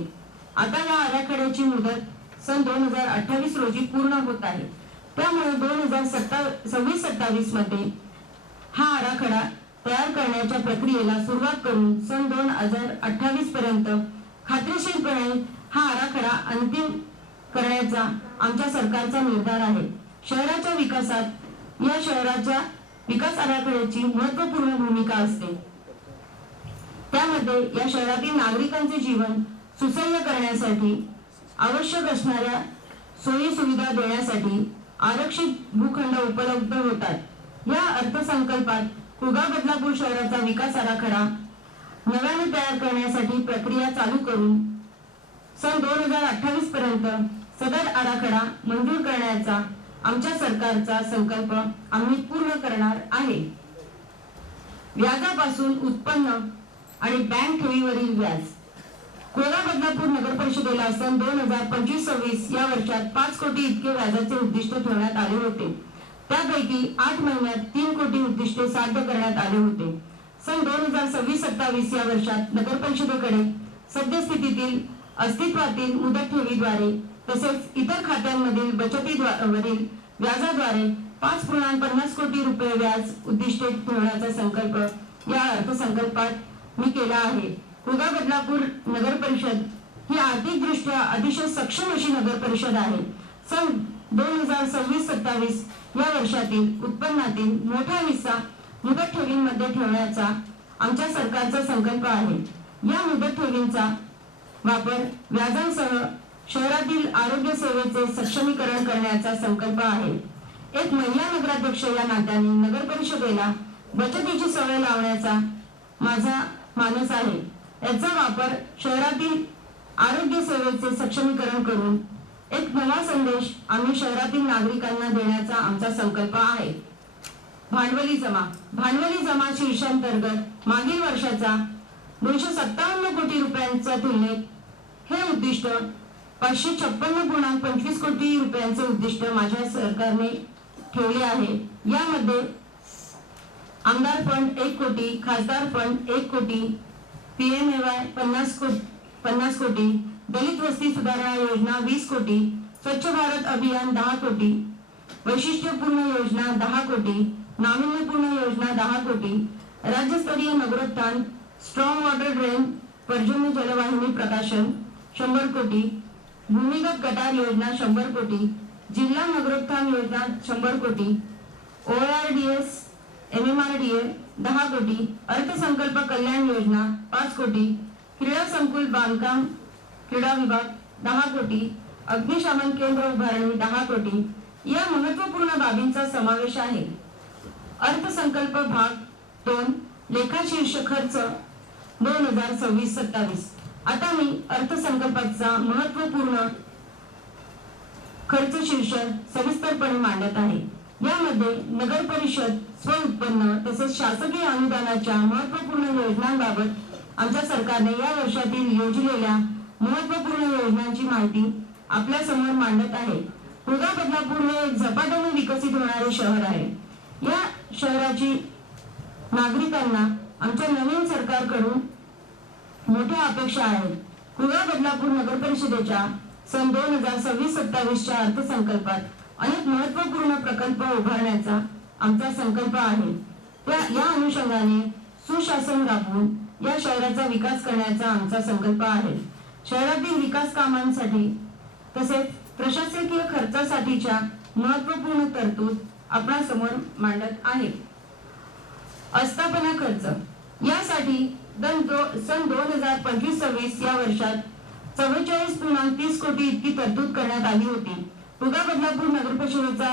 आता या आराखड्याची मुदत सन 2028 रोजी पूर्ण होत आहे। त्यामुळे 2026-27 मध्ये हा आराखडा तयार करण्याच्या प्रक्रियेला सुरुवात करून सन 2028 पर्यंत खात्रीशीरपणे हा आराखडा अंतिम करण्याचा आमच्या सरकारचा निर्धार आहे। शहराच्या विकासात या शहराच्या विकास आराखड्याची महत्त्वपूर्ण भूमिका असते। त्यामध्ये या शहरातील नागरिकांचे जीवन सुसह्य करण्यासाठी आवश्यक असणाऱ्या सोयी सुविधा देण्यासाठी आरक्षित भूखंड उपलब्ध होतात। या अर्थसंकल्पात कुळगाव बदलापूर शहराचा विकास आराखडा नव्याने तयार करण्यासाठी प्रक्रिया चालू करून सन 2028 पर्यंत सदर आराखडा मंजूर करण्याचा आमच्या सरकारचा संकल्प आम्ही पूर्ण करणार आहे। व्याजापासून उत्पन्न आणि बँक ठेवीवरील व्याज कुळगाव बदलापूर नगर परिषदेला सन 2025-26 या वर्षात 5 कोटी इतके व्याजाचे उद्दिष्ट ठेवण्यात आले होते। त्यापैकी 8 महिन्यात 3 कोटी उद्दिष्टे साध्य करण्यात आले होते। सन 2026-27 या वर्षात नगर परिषदेकडे सद्यस्थितीतील अस्तित्वातील मुदत ठेवीद्वारे तसेच इतर खात्यांमधील बचतीवरील व्याजाद्वारे 5.50 कोटी रुपये व्याज उद्दिष्टे ठेवण्याचा संकल्प या अर्थसंकल्पात मी केला आहे। कुळगाव बदलापूर नगर परिषद ही आर्थिकदृष्ट्या अतिशय सक्षम अशी नगर परिषद आहे। सन 2026-27 या वर्षातील उत्पन्नातील मोठा हिस्सा मुदत ठेवींमध्ये ठेवण्याचा आमच्या सरकारचा संकल्प आहे। या मुदत ठेवींचा वापर व्याजांसह शहरातील आरोग्य सेवेचे सक्षमीकरण करण्याचा संकल्प आहे। एक महिला नगराध्यक्ष या नात्याने नगर परिषदेला बचतीची सवय लावण्याचा माझा मानस आहे। याचा वापर शहरातील आरोग्य सेवेचे सक्षमीकरण करून एक नवा संदेश आम्ही शहरातील नागरिकांना देण्याचा आमचा संकल्प आहे। भांडवली जमा शीर्षांतर्गत मागील वर्षाचा 257 कोटी रुपयांच्या तुलनेत हे उद्दिष्ट 556.25 कोटी रुपयांचे उद्दिष्ट माझ्या सरकारने ठेवले आहे। यामध्ये आमदार फंड 1 कोटी, खासदार फंड 1 कोटी, PMAY 50 कोटी, दलित वस्ती सुधारणा योजना 20 कोटी, स्वच्छ भारत अभियान 10 कोटी, वैशिष्ट्यपूर्ण योजना 10 कोटी, नाविन्यपूर्ण योजना 10 कोटी, राज्यस्तरीय नगरोत्थान स्ट्रॉंग वॉटर ड्रेन पर्जन्य जलवाहिनी प्रकाशन 100 कोटी, भूमिगत गटार योजना 100 कोटी, जिल्हा नगरोत्थान योजना 100 कोटी, ORDS MMRDA 10 कोटी, अर्थसंकल्प कल्याण योजना 5 कोटी, क्रीडा संकुल बांधकाम क्रीडा विभाग 10 कोटी, अग्निशमन केंद्र उभारणी 10 कोटी या महत्त्वपूर्ण बाबींचा समावेश आहे। अर्थसंकल्प भाग 2 लेखाशीर्ष खर्च 2026-27। आता मी अर्थसंकल्पाचा महत्त्वपूर्ण खर्च शीर्षक सविस्तरपणे मांडत आहे। यामध्ये नगर परिषद स्व उत्पन्न तसेच शासकीय अनुदानाच्या महत्त्वपूर्ण योजनांबाबत आमच्या सरकारने या वर्षातील योजलेल्या महत्त्वपूर्ण योजनांची माहिती आपल्या समोर मांडत आहे। कुळगाव बदलापूर हे एक झपाट्याने विकसित होणारे शहर आहे। या शहराची नागरिकांना आमच्या नवीन सरकारकडून मोठ्या अपेक्षा आहेत। कुळगाव बदलापूर नगर परिषदेच्या सन 2026-27 अर्थसंकल्पात अनेक महत्त्वपूर्ण प्रकल्प उभारण्याचा आमचा संकल्प आहे। या अनुषंगाने सुशासन राबवून या शहराचा विकास करण्याचा आमचा संकल्प आहे। शहरातील विकास कामांसाठी तसेच प्रशासकीय खर्चासाठीच्या महत्त्वपूर्ण तरतूद आपणासमोर मांडत आहे। आस्थापना खर्च यासाठी सन 2025-26 या वर्षात 44.30 कोटी इतकी तरतूद करण्यात आली होती। कुळगाव बदलापूर नगर परिषदेचा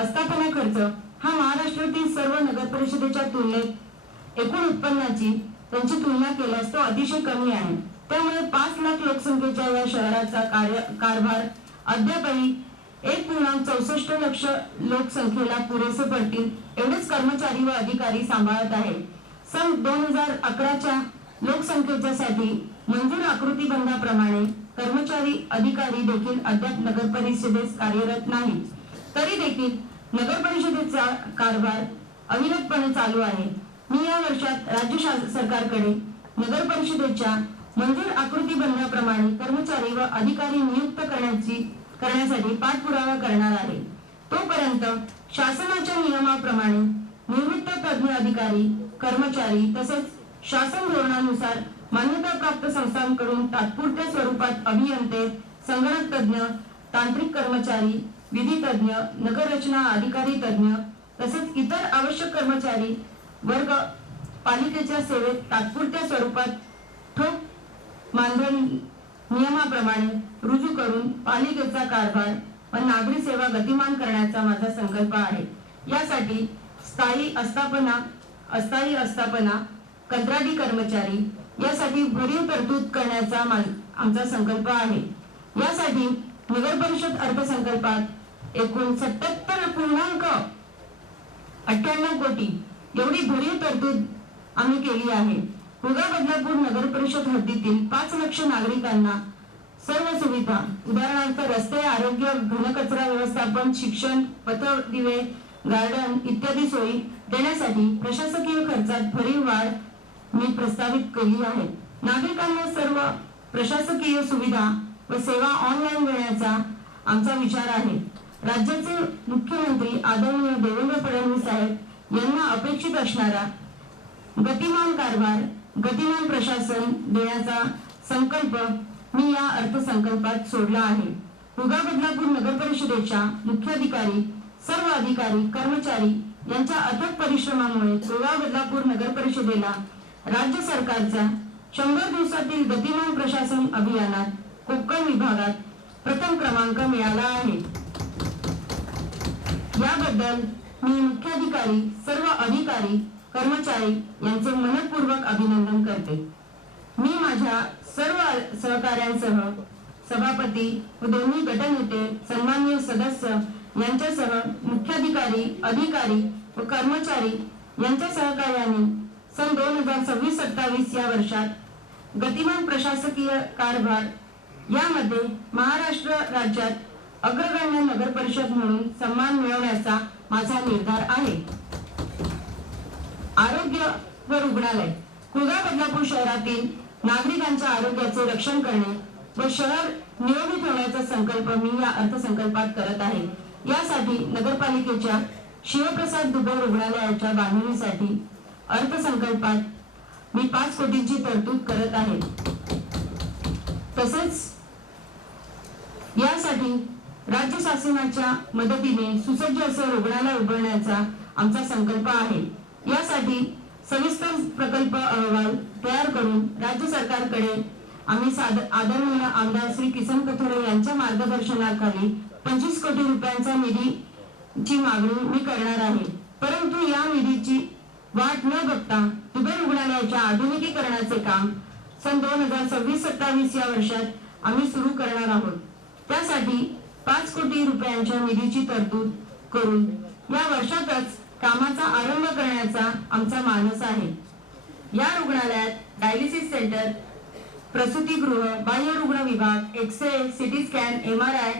आस्थापना खर्च हा महाराष्ट्रातील सर्व नगर परिषदेच्या तुलनेत एकूण उत्पन्नाची त्यांची तुलना केल्यास तो अतिशय कमी आहे। त्यामुळे 5 लाख लोकसंख्येच्या या शहराचा कारभार अद्यापही 1.64 लक्ष लोकसंख्येला पुरेसे पडतील एवढेच कर्मचारी व अधिकारी सांभाळत आहेत। सन 2011च्या लोकसंख्येच्या साठी मंजूर आकृतीबंधाप्रमाणे कर्मचारी अधिकारी देखील अद्याप नगर परिषदेत कार्यरत नाही, तरी देखील नगर परिषदेचा कारभार अविरतपणे चालू आहे। मी या वर्षात राज्य सरकारकडे नगर परिषदेच्या मंजूर आकृतीबंधाप्रमाणे कर्मचारी व अधिकारी नियुक्त करण्यासाठी पाठपुरावा करणार आहे। तोपर्यंत शासनाच्या नियमाप्रमाणे निवृत्त तज्ञ अधिकारी कर्मचारी तसेच शासन धोरणानुसार मान्यताप्राप्त संस्थांकडून तात्पुरत्या स्वरूपात अभियंते, संगणक तज्ञ, तांत्रिक कर्मचारी, विधी तज्ञ, नगररचना अधिकारी तज्ञ तसेच इतर आवश्यक कर्मचारी वर्ग पालिकेच्या सेवेत तात्पुरत्या स्वरूपात ठोक मानधन नियमाप्रमाणे रुजू करून पालिकेचा कारभार व नागरी सेवा गतिमान करण्याचा माझा संकल्प आहे। यासाठी अस्थायी आस्थापना, कंत्राटी कर्मचारी यासाठी भरीव तरतूद करण्याचा आमचा संकल्प आहे। यासाठी नगर परिषद अर्थसंकल्पात एकूण 77.98 कोटी एवढी भरीव तरतूद आम्ही केली आहे। कुगा बदलापूर नगर परिषद हद्दीतील 5 लाख नागरिकांना सर्व सुविधा उदाहरणार्थ रस्ते, आरोग्य, घनकचरा व्यवस्थापन, शिक्षण, पथदिवे, गार्डन इत्यादी सोयी देण्यासाठी प्रशासकीय खर्चात भरीव वाढ मी प्रस्तावित केली आहे। नागरिकांना सर्व प्रशासकीय सुविधा व सेवा ऑनलाईन देण्याचा आमचा विचार आहे। राज्याचे मुख्यमंत्री आदरणीय देवेंद्र फडणवीस साहेब यांना अपेक्षित असणारा गतिमान कारभार, गतिमान प्रशासन देण्याचा संकल्प मी या अर्थसंकल्पात सोडला आहे। कुगा बदलापूर नगर परिषदेच्या मुख्याधिकारी, सर्व अधिकारी, कर्मचारी यांच्या अथक परिश्रमामुळे कुगा बदलापूर नगर परिषदेला राज्य सरकारच्या 100 दिवसातील गतिमान प्रशासन अभियानात कोकण विभागात प्रथम क्रमांक मिळाला आहे। याबद्दल मी मुख्याधिकारी, सर्व अधिकारी, कर्मचारी यांचे मनपूर्वक अभिनंदन करते। मी माझ्या सर्व सहकाऱ्यांसह, सभापती व दोन्ही गटनेते, सन्माननीय सदस्य यांच्यासह मुख्याधिकारी, अधिकारी व कर्मचारी यांच्या सहकार्याने सन 2026-27 या वर्षात गतिमान प्रशासकीय कारभार यामध्ये महाराष्ट्र राज्यात अग्रगण्य नगर परिषद म्हणून सन्मान मिळवण्याचा माझा निर्धार आहे। आरोग्य व रुग्णालय कुगा बदलापूर शहरातील नागरिकांच्या आरोग्याचे रक्षण करणे व शहर निरोगी ठेवण्याचा संकल्प मी या अर्थसंकल्पात करत आहे। यासाठी नगरपालिकेच्या शिवप्रसाद दुबे रुग्णालयाच्या बांधणीसाठी अर्थसंकल्पात मी 5 कोटींची तरतूद करत आहे। तसेच यासाठी राज्य शासनाच्या मदतीने सुसज्ज असं रुग्णालय उभारण्याचा आमचा संकल्प आहे। यासाठी सविस्तर प्रकल्प अहवाल तयार करून राज्य सरकारकडे आम्ही आदरणीय आमदार श्री किसन कथोरे यांच्या मार्गदर्शनाखाली 25 कोटी रुपयांचा निधीची मागणी मी करणार आहे। परंतु या निधीची वाट न बघता दुबे रुग्णालयाच्या आधुनिकीकरणाचे काम सन 2026-27 या वर्षात आम्ही सुरू करणार आहोत। त्यासाठी 5 कोटी रुपयांच्या निधीची तरतूद करून या वर्षातच कामाचा आरंभ करण्याचा आमचा मानस आहे। या रुग्णालयात डायलिसिस सेंटर, प्रसूतीगृह, बाह्य रुग्ण विभाग, एक्स-रे, सिटी स्कॅन, MRI,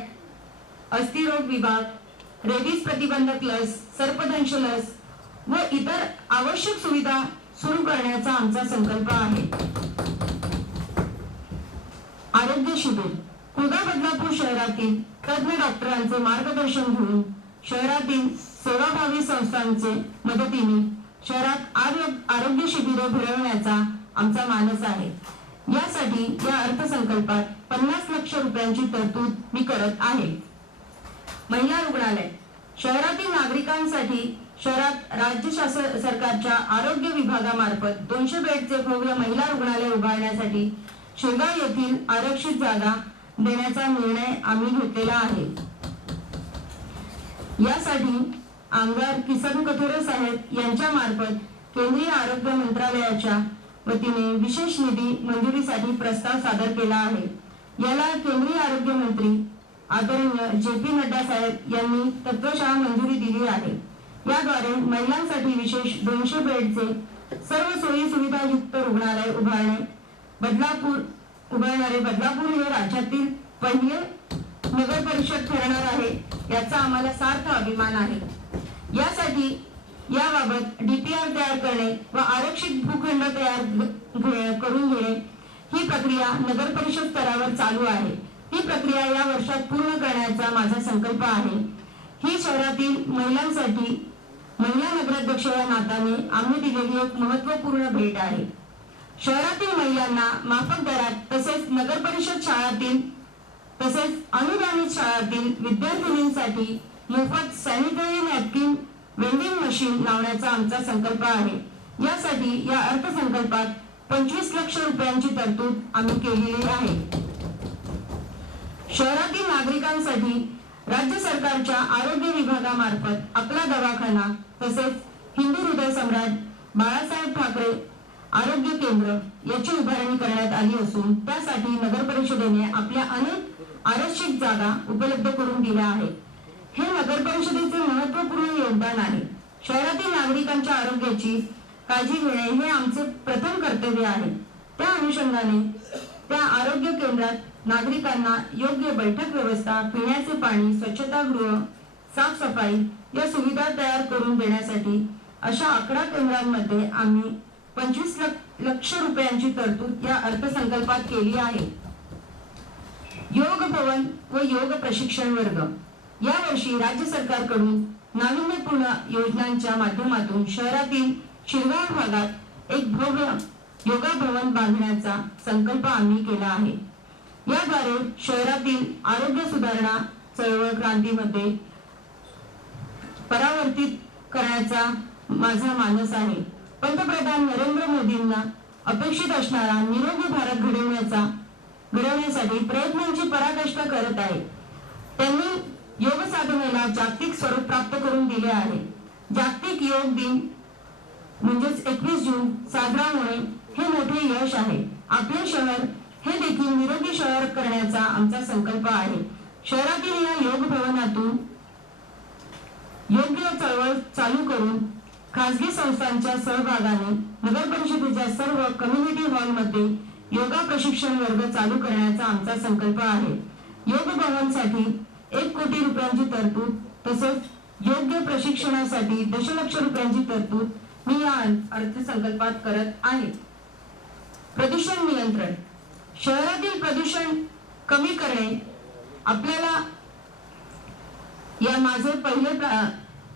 अस्थिरोग विभाग, रेबीज प्रतिबंधक लस, सर्पदंश लस व इतर आवश्यक सुविधा सुरू करण्याचा आमचा संकल्प आहे। आरोग्य शिबिर कुगा बदलापूर शहरातील तज्ञ डॉक्टरांचे मार्गदर्शन घेऊन शहरातील सेवाभावी संस्थांचे मदतीने शहरात आरोग्य शिबिरे भरवण्याचा आमचा मानस आहे। यासाठी या अर्थसंकल्पात 50 लाख रुपयांची तरतूद मी करत आहे। महिला रुग्णालय शहरातील नागरिकांसाठी शहरात राज्य सरकारच्या आरोग्य विभागामार्फत 200 बेडचे भव्य महिला रुग्णालय उभारण्यासाठी शिरगाव येथील आरक्षित जागा देण्याचा निर्णय आम्ही घेतलेला आहे। यासाठी आमदार किसन कथोरे साहेब यांच्या मार्फत केंद्रीय आरोग्य मंत्रालयाच्या वतीने विशेष निधी मंजुरीसाठी प्रस्ताव सादर केला आहे। याला केंद्रीय आरोग्य मंत्री आदरणीय JP नड्डा साहेब यांनी तत्वशः मंजुरी दिली आहे। याद्वारे महिलांसाठी विशेष 200 बेडचे सर्व सोयी सुविधा युक्त रुग्णालय उभारणे, बदलापूर उभारणारे बदलापूर हे राज्यातील पहिले नगर परिषद ठरणार आहे, याचा आम्हाला सार्थ अभिमान आहे। यासाठी याबाबत डीपीआर तयार करणे व आरक्षित भूखंड करून घेणे ही प्रक्रिया नगर परिषद स्तरावर चालू आहे। ही प्रक्रिया या वर्षात पूर्ण करण्याचा माझा संकल्प आहे। ही शहरातील महिलांसाठी महिला नगराध्यक्ष या नात्याने आम्ही दिलेली एक महत्त्वपूर्ण भेट आहे। शहरातील महिलांना माफक दरात तसेच नगर परिषद शाळांतील तसेच अनुदानित शाळांतील विद्यार्थिनींसाठी मोफत सॅनिटरी नॅपकिन वेंडिंग मशीन लावण्याचा आमचा संकल्प आहे। यासाठी या अर्थसंकल्पात 25 लाख रुपयांची तरतूद आम्ही केलेली आहे। शहरातील नागरिकांसाठी राज्य सरकारच्या आरोग्य विभागामार्फत आपला दवाखाना तसेच हिंदू हृदय सम्राट बाळासाहेब ठाकरे आरोग्य केंद्र याची उभारणी करण्यात आली असून त्यासाठी नगर परिषदेने आपल्या अनेक आरक्षित जागा उपलब्ध करून दिल्या आहेत। हे नगर परिषदेचे महत्त्वपूर्ण योगदान आहे। शहरातील नागरिकांच्या आरोग्याची काळजी घेणे हे आमचे प्रथम कर्तव्य आहे। त्या अनुषंगाने त्या आरोग्य केंद्रात नागरिकांना योग्य बैठक व्यवस्था, पिण्याचे पाणी, स्वच्छतागृह, साफसफाई या सुविधा तयार करून देण्यासाठी अशा 11 केंद्रांमध्ये आम्ही 25 लाख रुपयांची तरतूद या अर्थसंकल्पात केली आहे। योग भवन व योग प्रशिक्षण वर्ग यावर्षी राज्य सरकारकडून नाविन्यपूर्ण योजनांच्या माध्यमातून शहरातील शिरगाव भागात एक भव्य योगा भवन बांधण्याचा संकल्प आम्ही केला आहे। याद्वारे शहरातील आरोग्य सुधारणा चळवळ क्रांतीमध्ये परावर्तित करण्याचा माझा मानस आहे। पंतप्रधान नरेंद्र मोदींना अपेक्षित असणारा निरोगी भारत घडवण्यासाठी प्रयत्नांची पराकाष्ठा करत आहे। त्यांनी योग साधनेला जागतिक स्वरूप प्राप्त करून दिले आहे। जागतिक योग दिन म्हणजेच 21 जून साजरा होणे हे मोठे यश आहे। आपले शहर हे देखील निरोगी शहर करण्याचा आमचा संकल्प आहे। शहरातील या योग भवनातून योग्य चळवळ चालू करून खासगी संस्थांच्या सहभागाने नगर परिषदेच्या सर्व कम्युनिटी हॉलमध्ये योगा प्रशिक्षण वर्ग चालू करण्याचा आमचा संकल्प आहे। योग भवनसाठी 1 कोटी रुपयांची तरतूद तसेच योग्य प्रशिक्षणासाठी दशलक्ष रुपयांची तरतूद मी या अर्थसंकल्पात करत आहे। प्रदूषण नियंत्रण शहरातील प्रदूषण कमी करणे आपल्याला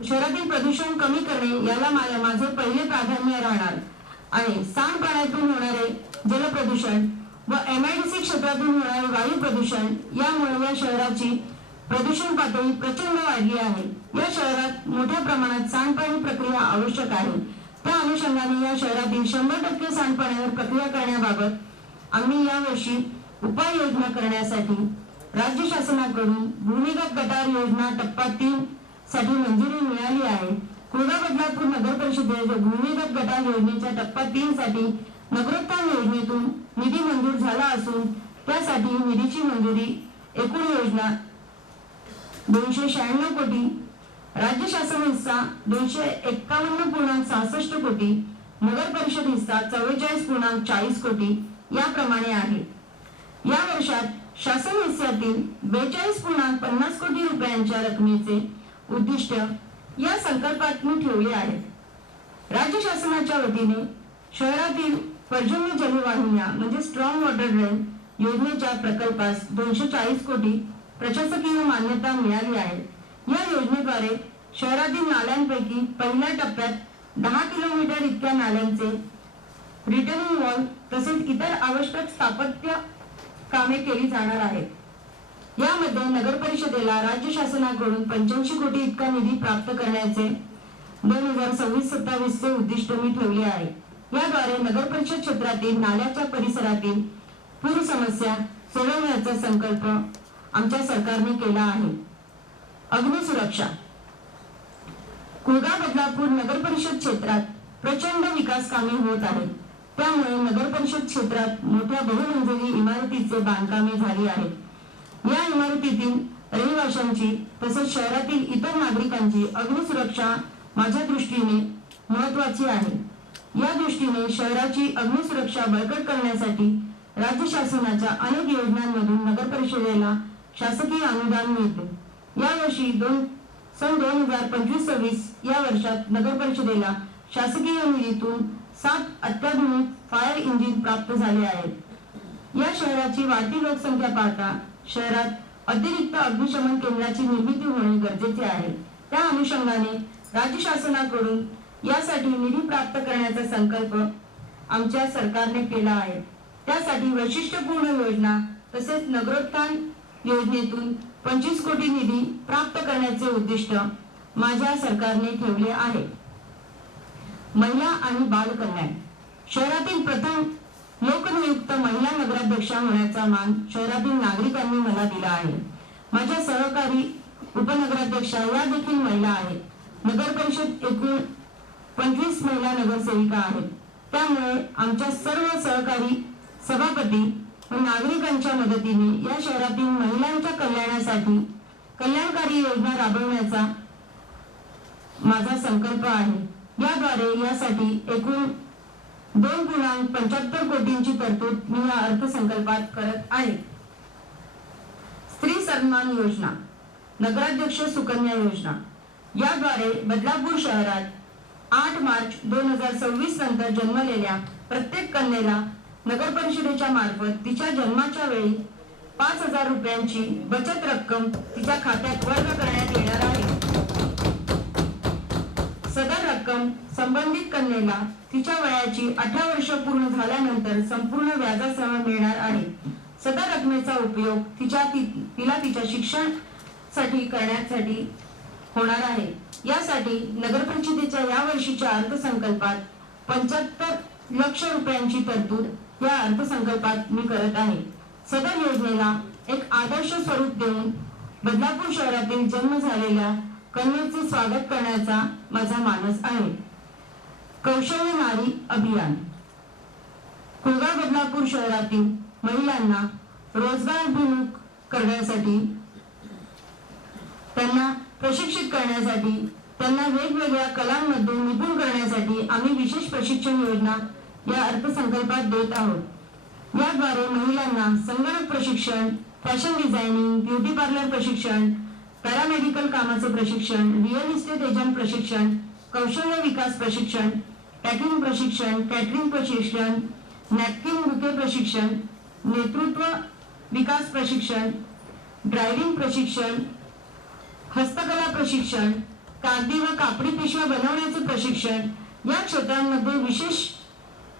शहरातील प्रदूषण कमी करणे याला माझे पहिले प्राधान्य राहणार आहे। सांडपाण्यातून होणारे जलप्रदूषण व एमआयडीसी क्षेत्रातून होणारे वायू प्रदूषण यामुळे या शहराची प्रदूषण पातळी प्रचंड वाढली आहे। या शहरात मोठ्या प्रमाणात सांडपाणी प्रक्रिया आवश्यक आहे। त्या अनुषंगाने या शहरातील 100% सांडपाण्यावर प्रक्रिया करण्याबाबत आम्ही यावर्षी उपाययोजना करण्यासाठी राज्य शासनाकडून भूमिगत गटार योजना टप्पा 3 साठी मंजुरी मिळाली आहे। कुर्डा बदलापूर नगर परिषदेच्या भूमिगत गटार योजनेच्या टप्पा 3 साठी नगरोत्थान योजनेतून निधी मंजूर झाला असून त्यासाठी निधीची मंजुरी एकूण योजना 296 कोटी, राज्य शासन हिस्सा 251.66 कोटी, नगर परिषद हिस्सा 44.40 कोटी याप्रमाणे आहे। या वर्षात शासन हिस्स्यातील 42.50 कोटी रुपयांच्या रकमेचे उद्दिष्ट या संकल्पात मी ठेवले आहे। राज्य शासनाच्या वतीने शहरातील पर्जन्य जलवाहिन्या म्हणजे स्ट्रॉंग वॉटर ड्रेन योजनेच्या प्रकल्पास 240 कोटी प्रशासकीय मान्यता मिळाली आहे। या योजनेद्वारे शहरातील नाल्यांपैकी पहिल्या टप्प्यात 10 किलोमीटर इतक्या नाल्यांचे रिटर्निंग वॉल तसेच इतर आवश्यक स्थापत्य कामे केली जाणार आहेत। यामध्ये नगर परिषदेला राज्य शासनाकडून 85 कोटी इतका निधी प्राप्त करण्याचे 2026-27 चे उद्दिष्ट मी ठेवले आहे। याद्वारे नगर परिषद क्षेत्रातील नाल्याच्या परिसरातील पूर समस्या सोडवण्याचा संकल्प आमच्या सरकारने केला आहे। अग्निसुरक्षा कुर्डा बदलापूर नगर परिषद क्षेत्रात प्रचंड विकास कामे होत आहेत। त्यामुळे नगर परिषद क्षेत्रात मोठ्या बहुमंजिली इमारतीचे बांधकामे झाली आहेत। या इमारतीतील रहिवाशांची तसेच शहरातील इतर नागरिकांची अग्निसुरक्षा माझ्या दृष्टीने महत्त्वाची आहे। या दृष्टीने शहराची अग्निसुरक्षा बळकट करण्यासाठी राज्य शासनाच्या अनेक योजनांमधून नगर परिषदेला शासकीय अनुदान मिळते। यावर्षी सन 2025-26 या वर्षात नगर परिषदेला शासकीय निधीतून 7 अत्याधुनिक फायर इंजिन प्राप्त झाले आहेत। या शहराची वाढती लोकसंख्या पाहता शहरात अतिरिक्त अग्निशमन केंद्राची निर्मिती होणे गरजेचे आहे। त्या अनुषंगाने राज्य शासनाकडून यासाठी निधी प्राप्त करण्याचा संकल्प आमच्या सरकारने केला आहे। त्यासाठी वैशिष्ट्यपूर्ण योजना तसेच नगरोत्थान योजनेतून 25 कोटी निधी प्राप्त करण्याचे उद्दिष्ट माझ्या सरकारने ठेवले आहे। महिला आणि बाल कल्याण शहरातील प्रथम लोकनियुक्त महिला नगराध्यक्षा होण्याचा मान शहरातील नागरिकांनी मला दिला आहे। माझ्या सहकारी उपनगराध्यक्षा या देखील महिला आहेत। नगर परिषद एकूण 25 महिला नगरसेविका आहेत। त्यामुळे आमच्या सर्व सहकारी सभापती व नागरिकांच्या मदतीने या शहरातील महिलांच्या कल्याणासाठी कल्याणकारी योजना राबवण्याचा माझा संकल्प आहे। याद्वारे यासाठी एकूण 2.75 कोटींची तरतूद मी या अर्थसंकल्पात करत आहे। स्त्री सन्मान योजना, नगराध्यक्ष सुकन्या योजना याद्वारे बदलापूर शहरात 8 मार्च 2026 नंतर जन्मलेल्या प्रत्येक कन्येला नगर परिषदेच्या मार्फत तिच्या जन्माच्या वेळी 5,000 रुपयांची बचत रक्कम तिच्या खात्यात वर्ग करण्यात येणार आहे। सदर रक्कम संबंधित कन्येला तिच्या वयाची 18 वर्ष पूर्ण झाल्यानंतर संपूर्ण व्याजासह मिळणार आहे। सदर रकमेचा उपयोग तिला तिच्या शिक्षणासाठी करण्यासाठी होणार आहे। यासाठी नगर परिषदेच्या या वर्षीच्या अर्थसंकल्पात 75 लाख रुपयांची तरतूद या अर्थसंकल्पात मी करत आहे। सदर योजनेला एक आदर्श स्वरूप देऊन बदलापूर शहरातील जन्म झालेल्या कन्येचे स्वागत करण्याचा माझा मानस आहे। कौशल्य नारी अभियान कुळगाव बदलापूर शहरातील महिलांना रोजगाराभिमुख करण्यासाठी, त्यांना प्रशिक्षित करण्यासाठी, त्यांना वेगवेगळ्या कलांमध्ये निपुण करण्यासाठी आम्ही विशेष प्रशिक्षण योजना या अर्थसंकल्पात देत आहोत। याद्वारे महिलांना संगणक प्रशिक्षण, फॅशन डिझायनिंग, ब्युटी पार्लर प्रशिक्षण, पॅरामेडिकल कामाचे प्रशिक्षण, रिअल इस्टेट एजंट प्रशिक्षण, कौशल्य विकास प्रशिक्षण, पॅकिंग प्रशिक्षण, कॅटरिंग प्रशिक्षण, नॅपकिन बुके प्रशिक्षण, नेतृत्व विकास प्रशिक्षण, ड्रायव्हिंग प्रशिक्षण, हस्तकला प्रशिक्षण, कागदी व कापडी पिशव्या बनवण्याचे प्रशिक्षण या क्षेत्रांमध्ये विशेष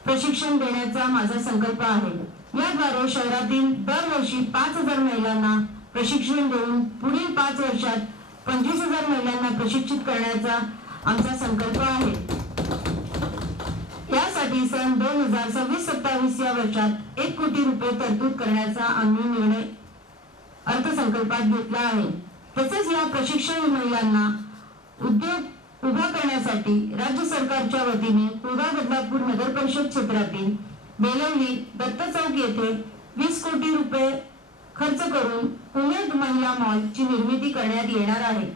प्रशिक्षण देण्याचा माझा संकल्प आहे। याद्वारे शहरातील दरवर्षी 5,000 महिलांना प्रशिक्षण देऊन पुढील 5 वर्षात 25,000 महिलांना प्रशिक्षित करण्याचा आमचा संकल्प आहे। यासाठी सन 2026-27 या वर्षात 1 कोटी रुपये तरतूद करण्याचा आम्ही निर्णय अर्थसंकल्पात घेतला आहे। तसेच या प्रशिक्षण महिलांना उद्योग उभा करण्यासाठी राज्य सरकारच्या वतीने कुळगाव बदलापूर नगर परिषद क्षेत्रातील बेलवली दत्त चौक येथे 20 कोटी रुपये खर्च करून उमेद महिला मॉलची निर्मिती करण्यात येणार आहे।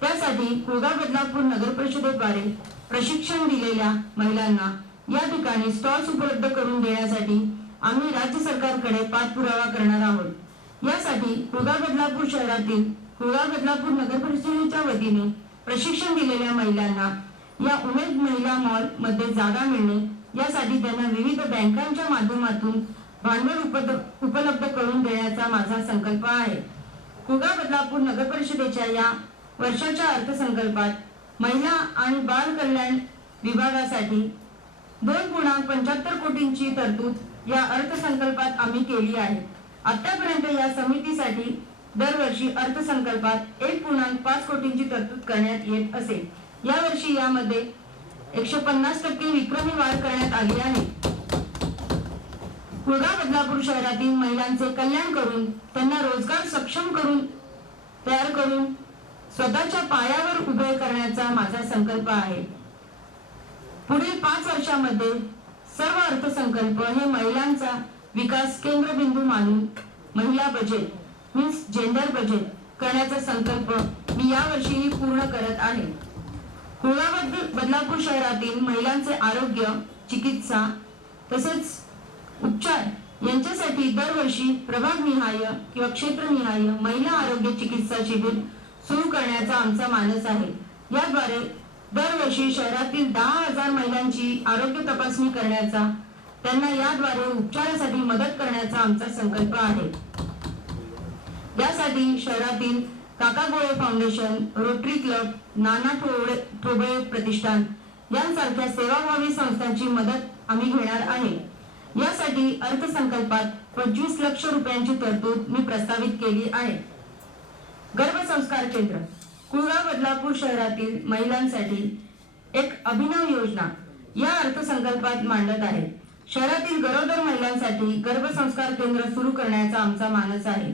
त्यासाठी कुळगाव बदलापूर नगर परिषदेद्वारे प्रशिक्षण दिलेल्या महिलांना या ठिकाणी स्टॉल्स उपलब्ध करून देण्यासाठी आम्ही राज्य सरकारकडे पाठपुरावा करणार आहोत। यासाठी कुळगाव बदलापूर शहरातील कुळगाव बदलापूर नगर परिषदेच्या वतीने प्रशिक्षण दिलेल्या महिलांना या उमेद महिला मॉल मध्ये जागा मिळणे यासाठी त्यांना विविध बँकांच्या माध्यमातून भांडवल उपलब्ध करून देण्याचा माझा संकल्प आहे। कुळगाव बदलापूर नगर परिषदेच्या या वर्षाच्या अर्थसंकल्पात महिला आणि बाल कल्याण विभागासाठी 2.75 कोटींची तरतूद या अर्थसंकल्पात आम्ही केली आहे। आतापर्यंत या समितीसाठी दरवर्षी अर्थसंकल्पात 1.5 कोटींची तरतूद करण्यात येत असे। यावर्षी यामध्ये 150% विक्रमी वाढ करण्यात आली आहे। कुळगाव बदलापूर शहरातील महिलांचे कल्याण करून त्यांना रोजगार सक्षम तयार करून स्वतःच्या पायावर उभे करण्याचा माझा संकल्प आहे। पुढील 5 वर्षांमध्ये सर्व अर्थसंकल्प हे महिलांचा विकास केंद्रबिंदू मानून महिला बजेट मीन्स जेंडर बजेट करण्याचा संकल्प मी यावर्षीही पूर्ण करत आहे। कुळगाव बदलापूर शहरातील महिलांचे आरोग्य, चिकित्सा तसेच उपचार यांच्यासाठी दरवर्षी प्रभागनिहाय किंवा क्षेत्रनिहाय महिला आरोग्य चिकित्सा शिबिर सुरू करण्याचा आमचा मानस आहे। याद्वारे दरवर्षी शहरातील 10,000 महिलांची आरोग्य तपासणी करण्याचा, त्यांना याद्वारे उपचारासाठी मदत करण्याचा आमचा संकल्प आहे। यासाठी शहरातील काका गोळे फाउंडेशन, रोटरी क्लब, नाना ठोबळे प्रतिष्ठान यांसारख्या सेवाभावी संस्थांची मदत आम्ही घेणार आहे। यासाठी अर्थसंकल्पात 25 लाख रुपयांची तरतूद मी प्रस्तावित केली आहे। गर्भसंस्कार केंद्र कुळगाव बदलापूर शहरातील महिलांसाठी एक अभिनव योजना या अर्थसंकल्पात मांडत आहे। शहरातील गरोदर महिलांसाठी गर्भसंस्कार केंद्र सुरू करण्याचा आमचा मानस आहे।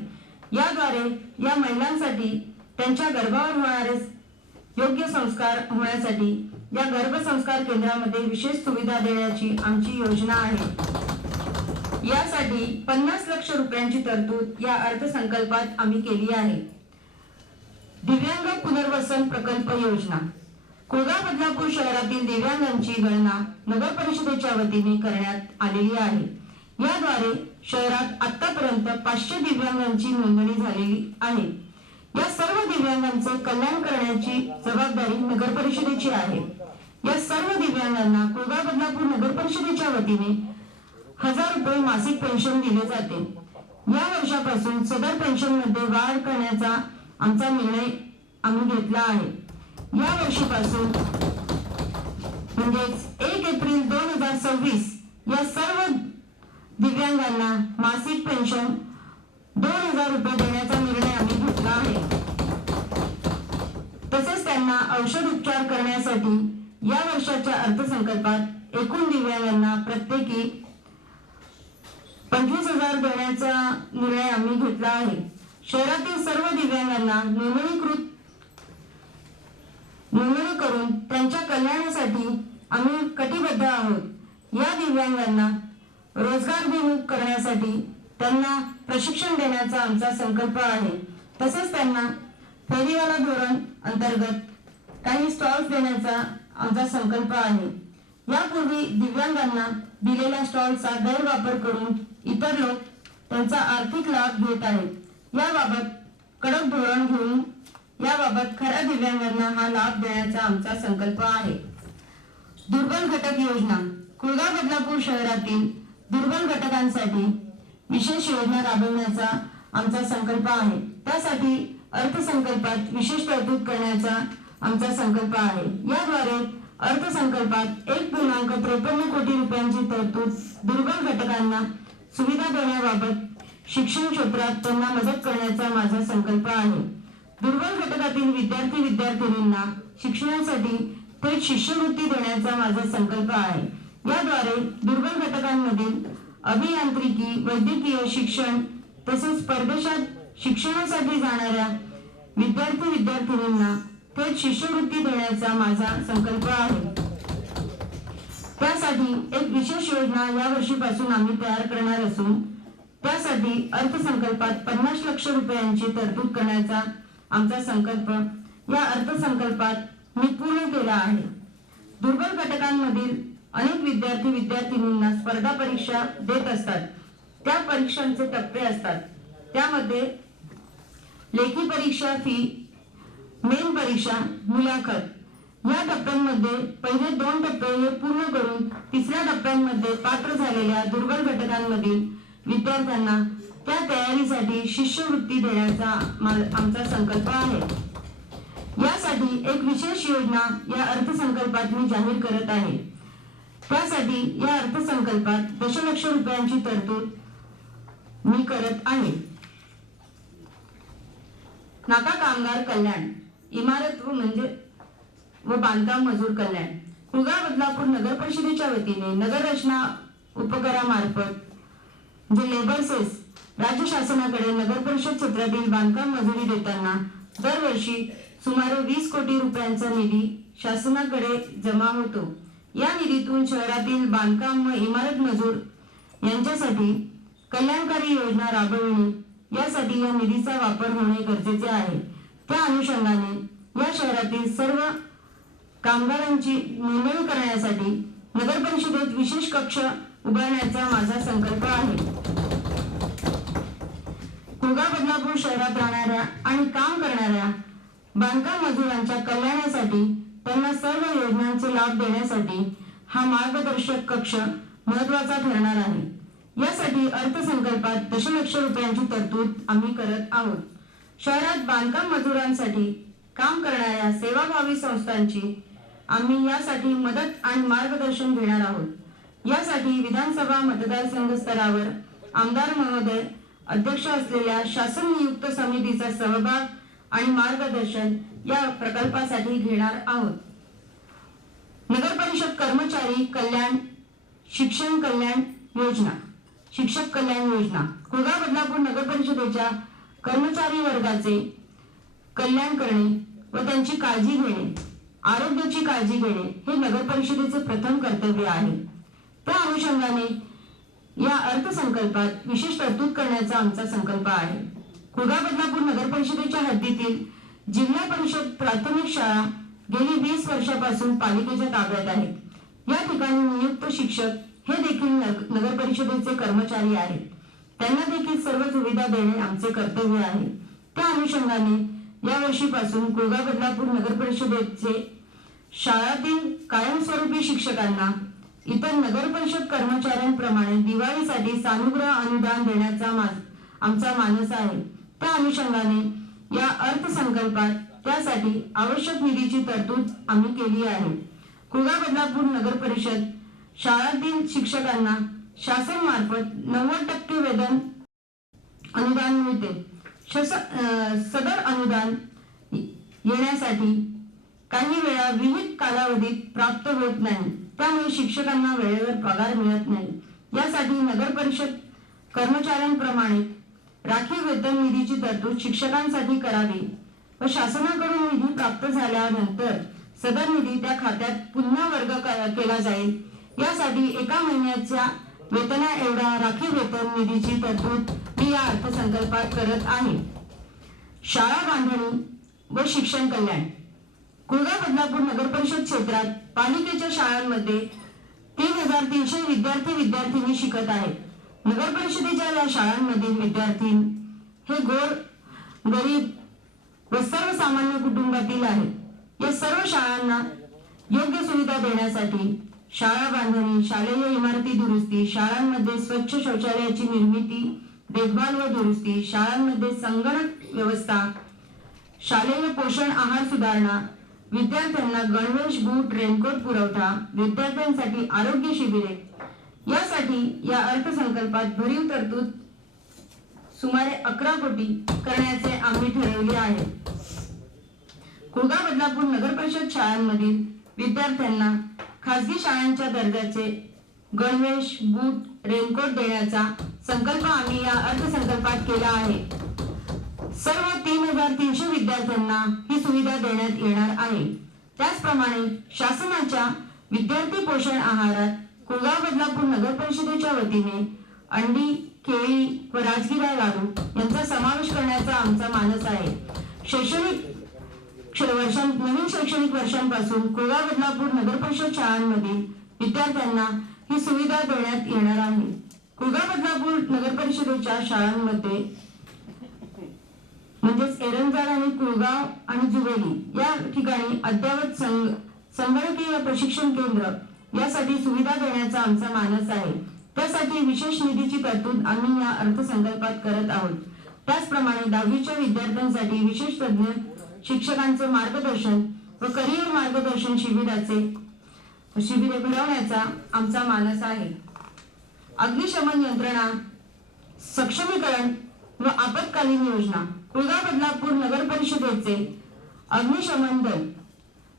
याद्वारे या महिलांसाठी त्यांच्या गर्भावर होणारे योग्य संस्कार होण्यासाठी या गर्भसंस्कार केंद्रामध्ये विशेष सुविधा देण्याची आमची योजना आहे। यासाठी 50 लाख रुपयांची तरतूद या अर्थसंकल्पात आम्ही केली आहे। दिव्यांग पुनर्वसन प्रकल्प योजना कुळगाव बदलापूर शहरातील दिव्यांगांची गणना नगर परिषदेच्या वतीने करण्यात आलेली आहे। याद्वारे शहरात आतापर्यंत 500 दिव्यांगांची नोंदणी झालेली आहे। या सर्व दिव्यांगांचे कल्याण करण्याची जबाबदारी नगर परिषदेची आहे। या सर्व दिव्यांगांना कुळगाव बदलापूर नगर परिषदेच्या वतीने 1000 रुपये मासिक पेन्शन दिले जाते। या वर्षापासून सदर पेन्शन मध्ये वाढ करण्याचा आमचा निर्णय आम्ही घेतला आहे। या वर्षीपासून म्हणजेच 1 एप्रिल 2026 या सर्व दिव्यांगांना मासिक पेन्शन 2000 रुपये देण्याचा निर्णय आम्ही घेतला आहे। तसेच त्यांना औषध उपचार करण्यासाठी या वर्षाच्या अर्थसंकल्पात एकूण दिव्यांगांना प्रत्येकी 25,000 देण्याचा निर्णय आम्ही घेतला आहे। शहरातील सर्व दिव्यांगांना नोंदणी करून त्यांच्या कल्याणासाठी आम्ही कटिबद्ध आहोत। या दिव्यांगांना रोजगारभिमुख करण्यासाठी त्यांना प्रशिक्षण देण्याचा आमचा संकल्प आहे। तसेच त्यांना फेरीवाला धोरण अंतर्गत काही स्टॉल्स देण्याचा आमचा संकल्प आहे। यापूर्वी दिव्यांगांना दिलेल्या स्टॉलचा गैरवापर करून इतर लोक त्यांचा आर्थिक लाभ घेत आहेत। याबाबत कडक धोरण घेऊन याबाबत खऱ्या दिव्यांगांना हा लाभ देण्याचा आमचा संकल्प आहे। दुर्बल घटक योजना कुळगाव बदलापूर शहरातील दुर्बल घटकांसाठी विशेष योजना राबवण्याचा आमचा संकल्प आहे। त्यासाठी अर्थसंकल्पात विशेष तरतूद करण्याचा आमचा संकल्प आहे। याद्वारे अर्थसंकल्पात 1.53 कोटी रुपयांची तरतूद दुर्बल घटकांना सुविधा देण्याबाबत शिक्षण क्षेत्रात त्यांना मदत करण्याचा माझा संकल्प आहे। दुर्बल घटकातील विद्यार्थी-विद्यार्थिनींना शिक्षणासाठी थेट शिष्यवृत्ती देण्याचा माझा संकल्प आहे। याद्वारे दुर्बल घटकांमधील अभियांत्रिकी, वैद्यकीय शिक्षण तसेच परदेशात शिक्षणासाठी जाणाऱ्या विद्यार्थी-विद्यार्थिनींना थेट शिष्यवृत्ती देण्याचा माझा संकल्प आहे। त्यासाठी एक विशेष योजना या वर्षीपासून आम्ही तयार करणार असून त्यासाठी अर्थसंकल्पात 50 लाख रुपयांची तरतूद करण्याचा आमचा संकल्प या अर्थसंकल्पात मी पूर्ण केला आहे। दुर्बल घटकांमधील अनेक विद्यार्थी-विद्यार्थिनींना स्पर्धा परीक्षा देत असतात। त्या परीक्षांचे टप्पे असतात। त्यामध्ये लेखी परीक्षा, मेन परीक्षा, मुलाखत या टप्प्यांमध्ये पहिले 2 टप्पे हे पूर्ण करून तिसऱ्या टप्प्यांमध्ये पात्र झालेल्या दुर्बल घटकांमधील विद्यार्थ्यांना त्या तयारीसाठी शिष्यवृत्ती देण्याचा आमचा संकल्प आहे। यासाठी एक विशेष योजना या अर्थसंकल्पात मी जाहीर करत आहे। त्यासाठी या अर्थसंकल्पात दशलक्ष रुपयांची तरतूद मी करत आहे। नाका कामगार कल्याण इमारत व बांधकाम मजूर कल्याण कुळगाव बदलापूर नगर परिषदेच्या वतीने नगर रचना उपकरामार्फत जे लेबर सेस राज्य शासनाकडे नगर परिषद क्षेत्रातील बांधकाम मजुरी देताना दरवर्षी सुमारे 20 कोटी रुपयांचा निधी शासनाकडे जमा होतो। या निधीतून शहरातील बांधकाम व इमारत मजूर यांच्यासाठी कल्याणकारी योजना राबविणे यासाठी या निधीचा वापर होणे गरजेचे आहे। त्या अनुषंगाने या शहरातील सर्व कामगारांची नोंदणी करण्यासाठी नगर परिषदेत विशेष कक्ष उभारण्याचा माझा संकल्प आहे। कुळगा बदलापूर शहरात राहणाऱ्या आणि काम करणाऱ्या बांधकाम मजुरांच्या कल्याणासाठी त्यांना सर्व योजनांचे लाभ देण्यासाठी हा मार्गदर्शक कक्ष महत्त्वाचा ठरणार आहे। यासाठी अर्थसंकल्पात दशलक्ष रुपयांची तरतूद आम्ही करत आहोत। शहरात बांधकाम मजुरांसाठी काम करणाऱ्या सेवाभावी संस्थांची आम्ही यासाठी मदत आणि मार्गदर्शन घेणार आहोत। यासाठी विधानसभा मतदारसंघ स्तरावर आमदार महोदय अध्यक्ष असलेल्या शासन नियुक्त समितीचा सहभाग आणि मार्गदर्शन या प्रकल्पासाठी घेणार आहोत। नगर परिषद कर्मचारी कल्याण शिक्षक कल्याण योजना कुळगा बदलापूर नगर परिषदेच्या कर्मचारी वर्गाचे कल्याण करणे व त्यांची काळजी घेणे, आरोग्याची काळजी घेणे हे नगर परिषदेचे प्रथम कर्तव्य आहे। त्या अनुषंगाने या अर्थसंकल्पात विशेष तरतूद करण्याचा आमचा संकल्प आहे। कुळगा बदलापूर नगर परिषदेच्या हद्दीतील जिल्हा परिषद प्राथमिक शाळा गेली 20 वर्षापासून पालिकेच्या ताब्यात आहेत। या ठिकाणी नियुक्त शिक्षक हे देखील नगर परिषदेचे कर्मचारी आहेत। त्यांना देखील सर्व सुविधा देणे आमचे कर्तव्य आहे। त्या अनुषंगाने या वर्षीपासून कुळगा बदलापूर नगर परिषदेचे शाळातील कायमस्वरूपी शिक्षकांना इतर नगर परिषद कर्मचाऱ्यांप्रमाणे दिवाळीसाठी सानुग्रह अनुदान देण्याचा आमचा मानस आहे। त्या अनुषंगाने या अर्थसंकल्पात त्यासाठी आवश्यक निधीची तरतूद आम्ही केली आहे। कुळगा बदलापूर नगर परिषद शाळातील शिक्षकांना शासन मार्फत 90% वेतन अनुदान मिळते। सदर अनुदान येण्यासाठी काही वेळा विहित कालावधीत प्राप्त होत नाही, त्यामुळे शिक्षकांना वेळेवर पगार मिळत नाही। यासाठी नगर परिषद कर्मचाऱ्यांप्रमाणे राखीव वेतन निधीची तरतूद शिक्षकांसाठी करावी व शासनाकडून निधी प्राप्त झाल्यानंतर सदर निधी त्या खात्यात पुन्हा वर्ग केला जाईल। यासाठी 1 महिन्याच्या वेतना एवढा राखीव वेतन निधीची तरतूद मी या अर्थसंकल्पात करत आहे। शाळा बांधणी व शिक्षण कल्याण कुळगा बदलापूर नगर परिषद क्षेत्रात पालिकेच्या शाळांमध्ये 3300 विद्यार्थी शिकत आहेत। नगर परिषदेच्या या शाळांमधील विद्यार्थी हे गरीब व सर्वसामान्य कुटुंबातील आहेत। या सर्व शाळांना योग्य सुविधा देण्यासाठी शाळा बांधणी, शालेय इमारती दुरुस्ती, शाळांमध्ये स्वच्छ शौचालयाची निर्मिती, देखभाल व दुरुस्ती, शाळांमध्ये संगणक व्यवस्था, शालेय पोषण आहार सुधारणा, विद्यार्थ्यांना गणवेश, बूट, रेनकोट पुरवठा, विद्यार्थ्यांसाठी आरोग्य शिबिरे यासाठी या अर्थसंकल्पात भरीव तरतूद सुमारे 11 कोटी करण्याचे आम्ही ठरवले आहे। कुळगा बदलापूर नगर परिषद शाळांमधील विद्यार्थ्यांना खासगी शाळांच्या दर्जाचे गणवेश, बूट, रेनकोट देण्याचा संकल्प आम्ही या अर्थसंकल्पात केला आहे। सर्व 3300 विद्यार्थ्यांना ही सुविधा देण्यात येणार आहे। त्याचप्रमाणे शासनाच्या विद्यार्थी पोषण आहारात कुळगा बदलापूर नगर परिषदेच्या वतीने अंडी, केळी व राजगिरा लाडू यांचा समावेश करण्याचा आमचा मानस आहे। नवीन शैक्षणिक वर्षांपासून कुळगा बदलापूर नगर परिषद शाळांमधील विद्यार्थ्यांना ही सुविधा देण्यात येणार आहे। कुळगा बदलापूर नगर परिषदेच्या शाळांमध्ये म्हणजेच एरंजाळ आणि कुळगाव आणि जुवेली या ठिकाणी अद्ययावत संगणकीय प्रशिक्षण केंद्र यासाठी सुविधा देण्याचा आमचा मानस आहे। त्यासाठी विशेष निधीची तरतूद आम्ही या अर्थसंकल्पात करत आहोत। त्याचप्रमाणे 10वीच्या विद्यार्थ्यांसाठी विशेष तज्ञ शिक्षकांचे मार्गदर्शन व करिअर मार्गदर्शन शिबिरे भरवण्याचा आमचा मानस आहे। अग्निशमन यंत्रणा सक्षमीकरण व आपत्कालीन योजना कुळगा बदलापूर नगर परिषदेचे अग्निशमन दल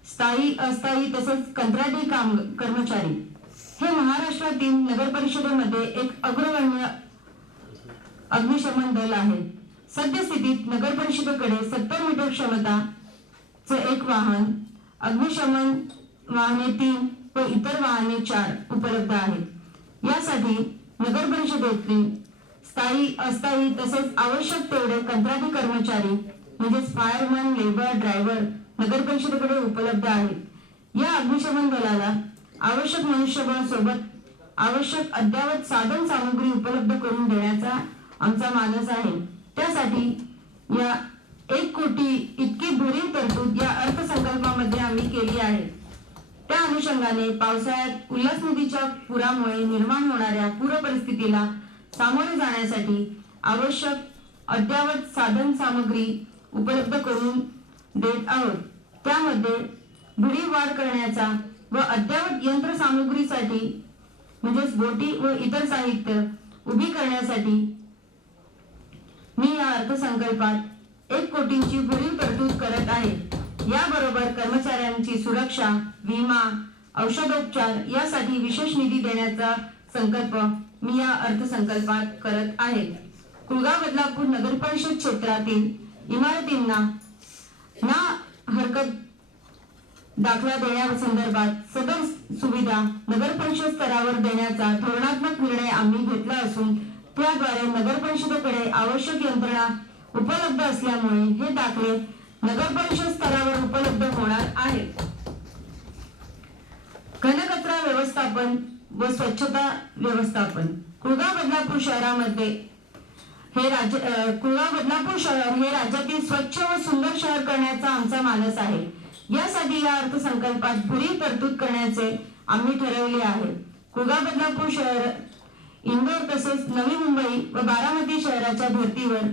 स्थायी, अस्थायी तसेच कंत्राटी कर्मचारी हे महाराष्ट्रातील नगर परिषदेमध्ये एक अग्रगण्य अग्निशमन दल आहे। सद्यस्थितीत नगर परिषदेकडे 70 मीटर क्षमताचे एक वाहन, अग्निशमन वाहने 3 व इतर वाहने 4 उपलब्ध आहेत। यासाठी नगर परिषदेतील स्थायी, अस्थायी तसेच आवश्यक तेवढे कंत्राटी कर्मचारी म्हणजेच फायरमन, लेबर, ड्रायव्हर नगर परिषदेकडे उपलब्ध आहेत। या अग्निशमन दलाला आवश्यक मनुष्यबळ सोबत आवश्यक अद्ययावत साधन सामुग्री उपलब्ध करून देण्याचा आमचा मानस आहे। त्यासाठी या 1 कोटी इतकी भरीव तरतूद या अर्थसंकल्पामध्ये आम्ही केली आहे। त्या अनुषंगाने पावसाळ्यात उल्हास नदीच्या पुरामुळे निर्माण होणाऱ्या पूर परिस्थितीला सामोरे जाण्यासाठी आवश्यक अद्ययावत साधन सामग्री उपलब्ध करून देत आहोत। त्यामध्ये भरीव वाढ करण्याचा व अद्ययावत यंत्रसामुग्रीसाठी म्हणजेच बोटी व इतर साहित्य उभी करण्यासाठी मी या अर्थसंकल्पात 1 कोटींची भरीव तरतूद करत आहे। याबरोबर कर्मचाऱ्यांची सुरक्षा, विमा, औषधोपचार यासाठी विशेष निधी देण्याचा संकल्प मी या अर्थसंकल्पात करत आहे। कुळगाव बदलापूर नगरपरिषद क्षेत्रातील इमारतींना ना हरकत दाखला देण्यासंदर्भात सदर सुविधा नगरपरिषद स्तरावर देण्याचा धोरणात्मक निर्णय आम्ही घेतला असून त्याद्वारे नगरपरिषदेकडे आवश्यक यंत्रणा उपलब्ध असल्यामुळे हे दाखले नगरपरिषद स्तरावर उपलब्ध होणार आहेत। घनकचरा व्यवस्थापन व स्वच्छता व्यवस्थापन कुळगाव बदलापूर शहरामध्ये कुळगाव बदलापूर शहर हे राज्यातील स्वच्छ व सुंदर शहर करण्याचा आमचा मानस आहे। यासाठी या अर्थसंकल्पात भरीव तरतूद करण्याचे आम्ही ठरवले आहे। कुळगाव बदलापूर शहर इंदोर तसेच नवी मुंबई व बारामती शहराच्या धर्तीवर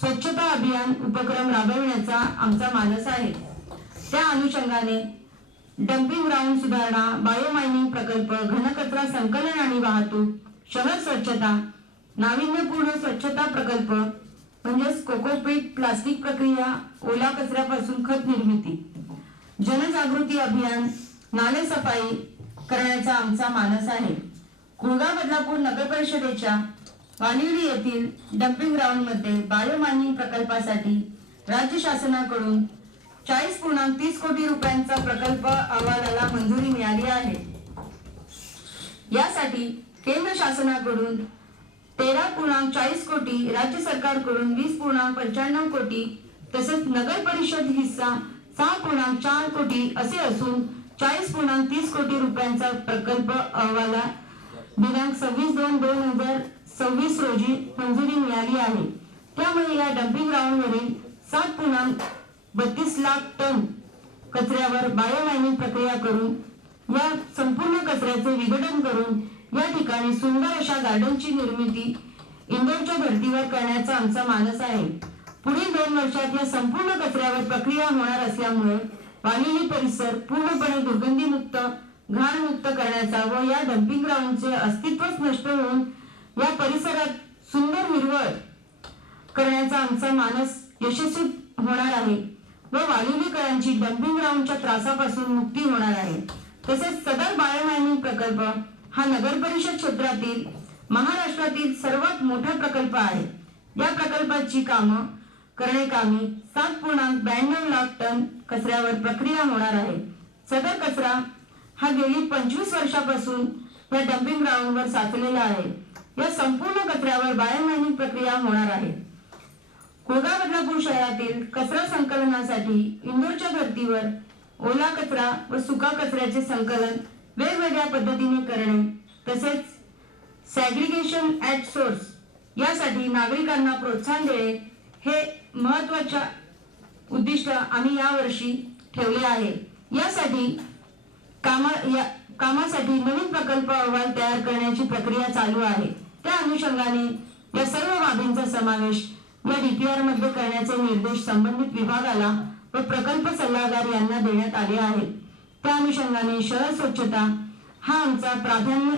स्वच्छता अभियान उपक्रम राबविण्याचा आमचा मानस आहे। त्या अनुषंगाने डम्पिंग ग्राउंड सुधारणा, बायोमायनिंग प्रकल्प, घनकचरा संकलन आणि वाहतूक, शहर स्वच्छता, नाविन्यपूर्ण स्वच्छता प्रकल्प म्हणजेच कोकोपीट, प्लास्टिक प्रक्रिया, ओला कचऱ्यापासून खत निर्मिती, जनजागृती अभियान, नाले सफाई करण्याचा आमचा मानस आहे। कुळगाव बदलापूर नगर परिषदेच्या वानिवडी येथील डम्पिंग ग्राउंड मध्ये बायोमायनिंग प्रकल्पासाठी राज्य शासनाकडून 40.30 कोटी रुपयांचा प्रकल्प अहवालाला मंजुरी मिळाली आहे। यासाठी केंद्र शासनाकडून 13.40 कोटी, राज्य सरकारकडून 20.95 कोटी तसेच नगर परिषद हिस्सा 6.4 कोटी असे असून 40.30 कोटी रुपयांचा प्रकल्प अहवाला दिनांक 26/2/2026 रोजी मंजुरी मिळाली आहे। त्यामुळे या डम्पिंग ग्राउंड वरील 7.32 लाख टन कचऱ्यावर बायोमायनिंग प्रक्रिया करून या संपूर्ण कचऱ्याचे विघटन करून या ठिकाणी सुंदर अशा गार्डनची निर्मिती इंदोरच्या धर्तीवर करण्याचा आमचा मानस आहे। पुढील 2 वर्षात या संपूर्ण कचऱ्यावर प्रक्रिया होणार असल्यामुळे वानिवडी परिसर पूर्णपणे दुर्गंधीमुक्त, घाणमुक्त करण्याचा व या डम्पिंग ग्राउंडचे अस्तित्वच नष्ट होऊन या परिसरात सुंदर हिरवळ करण्याचा आमचा मानस यशस्वी होणार आहे व वानिवडीकरांची डम्पिंग ग्राउंडच्या त्रासापासून मुक्ती होणार आहे। तसेच सदर बायोमायनिंग प्रकल्प हा नगर परिषद क्षेत्रातील महाराष्ट्रातील सर्वात मोठा प्रकल्प आहे। या प्रकल्पाची करण्याकामी 7.92 लाख टन कचऱ्यावर प्रक्रिया होणार आहे। सदर कचरा हा गेली 25 वर्षापासून या डम्पिंग ग्राउंडवर साचलेला आहे। या संपूर्ण कचऱ्यावर बायोमायनिंग प्रक्रिया होणार आहे। कुळगाव बदलापूर शहरातील कचरा संकलनासाठी इंदोरच्या धर्तीवर ओला कचरा व सुका कचऱ्याचे संकलन वेगवेगळ्या पद्धतीने करणे तसेच सॅग्रिगेशन ॲट सोर्स यासाठी नागरिकांना प्रोत्साहन देणे हे महत्त्वाचे उद्दिष्ट आम्ही यावर्षी ठेवले आहे। यासाठी कामासाठी नवीन प्रकल्प अहवाल तयार करण्याची प्रक्रिया चालू आहे। त्या अनुषंगाने या सर्व बाबींचा समावेश या डीपीआर मध्ये करण्याचे निर्देश संबंधित विभागाला व प्रकल्प सल्लागार यांना देण्यात आले आहेत। त्या अनुषंगाने शहर स्वच्छता हा आमचा प्राधान्य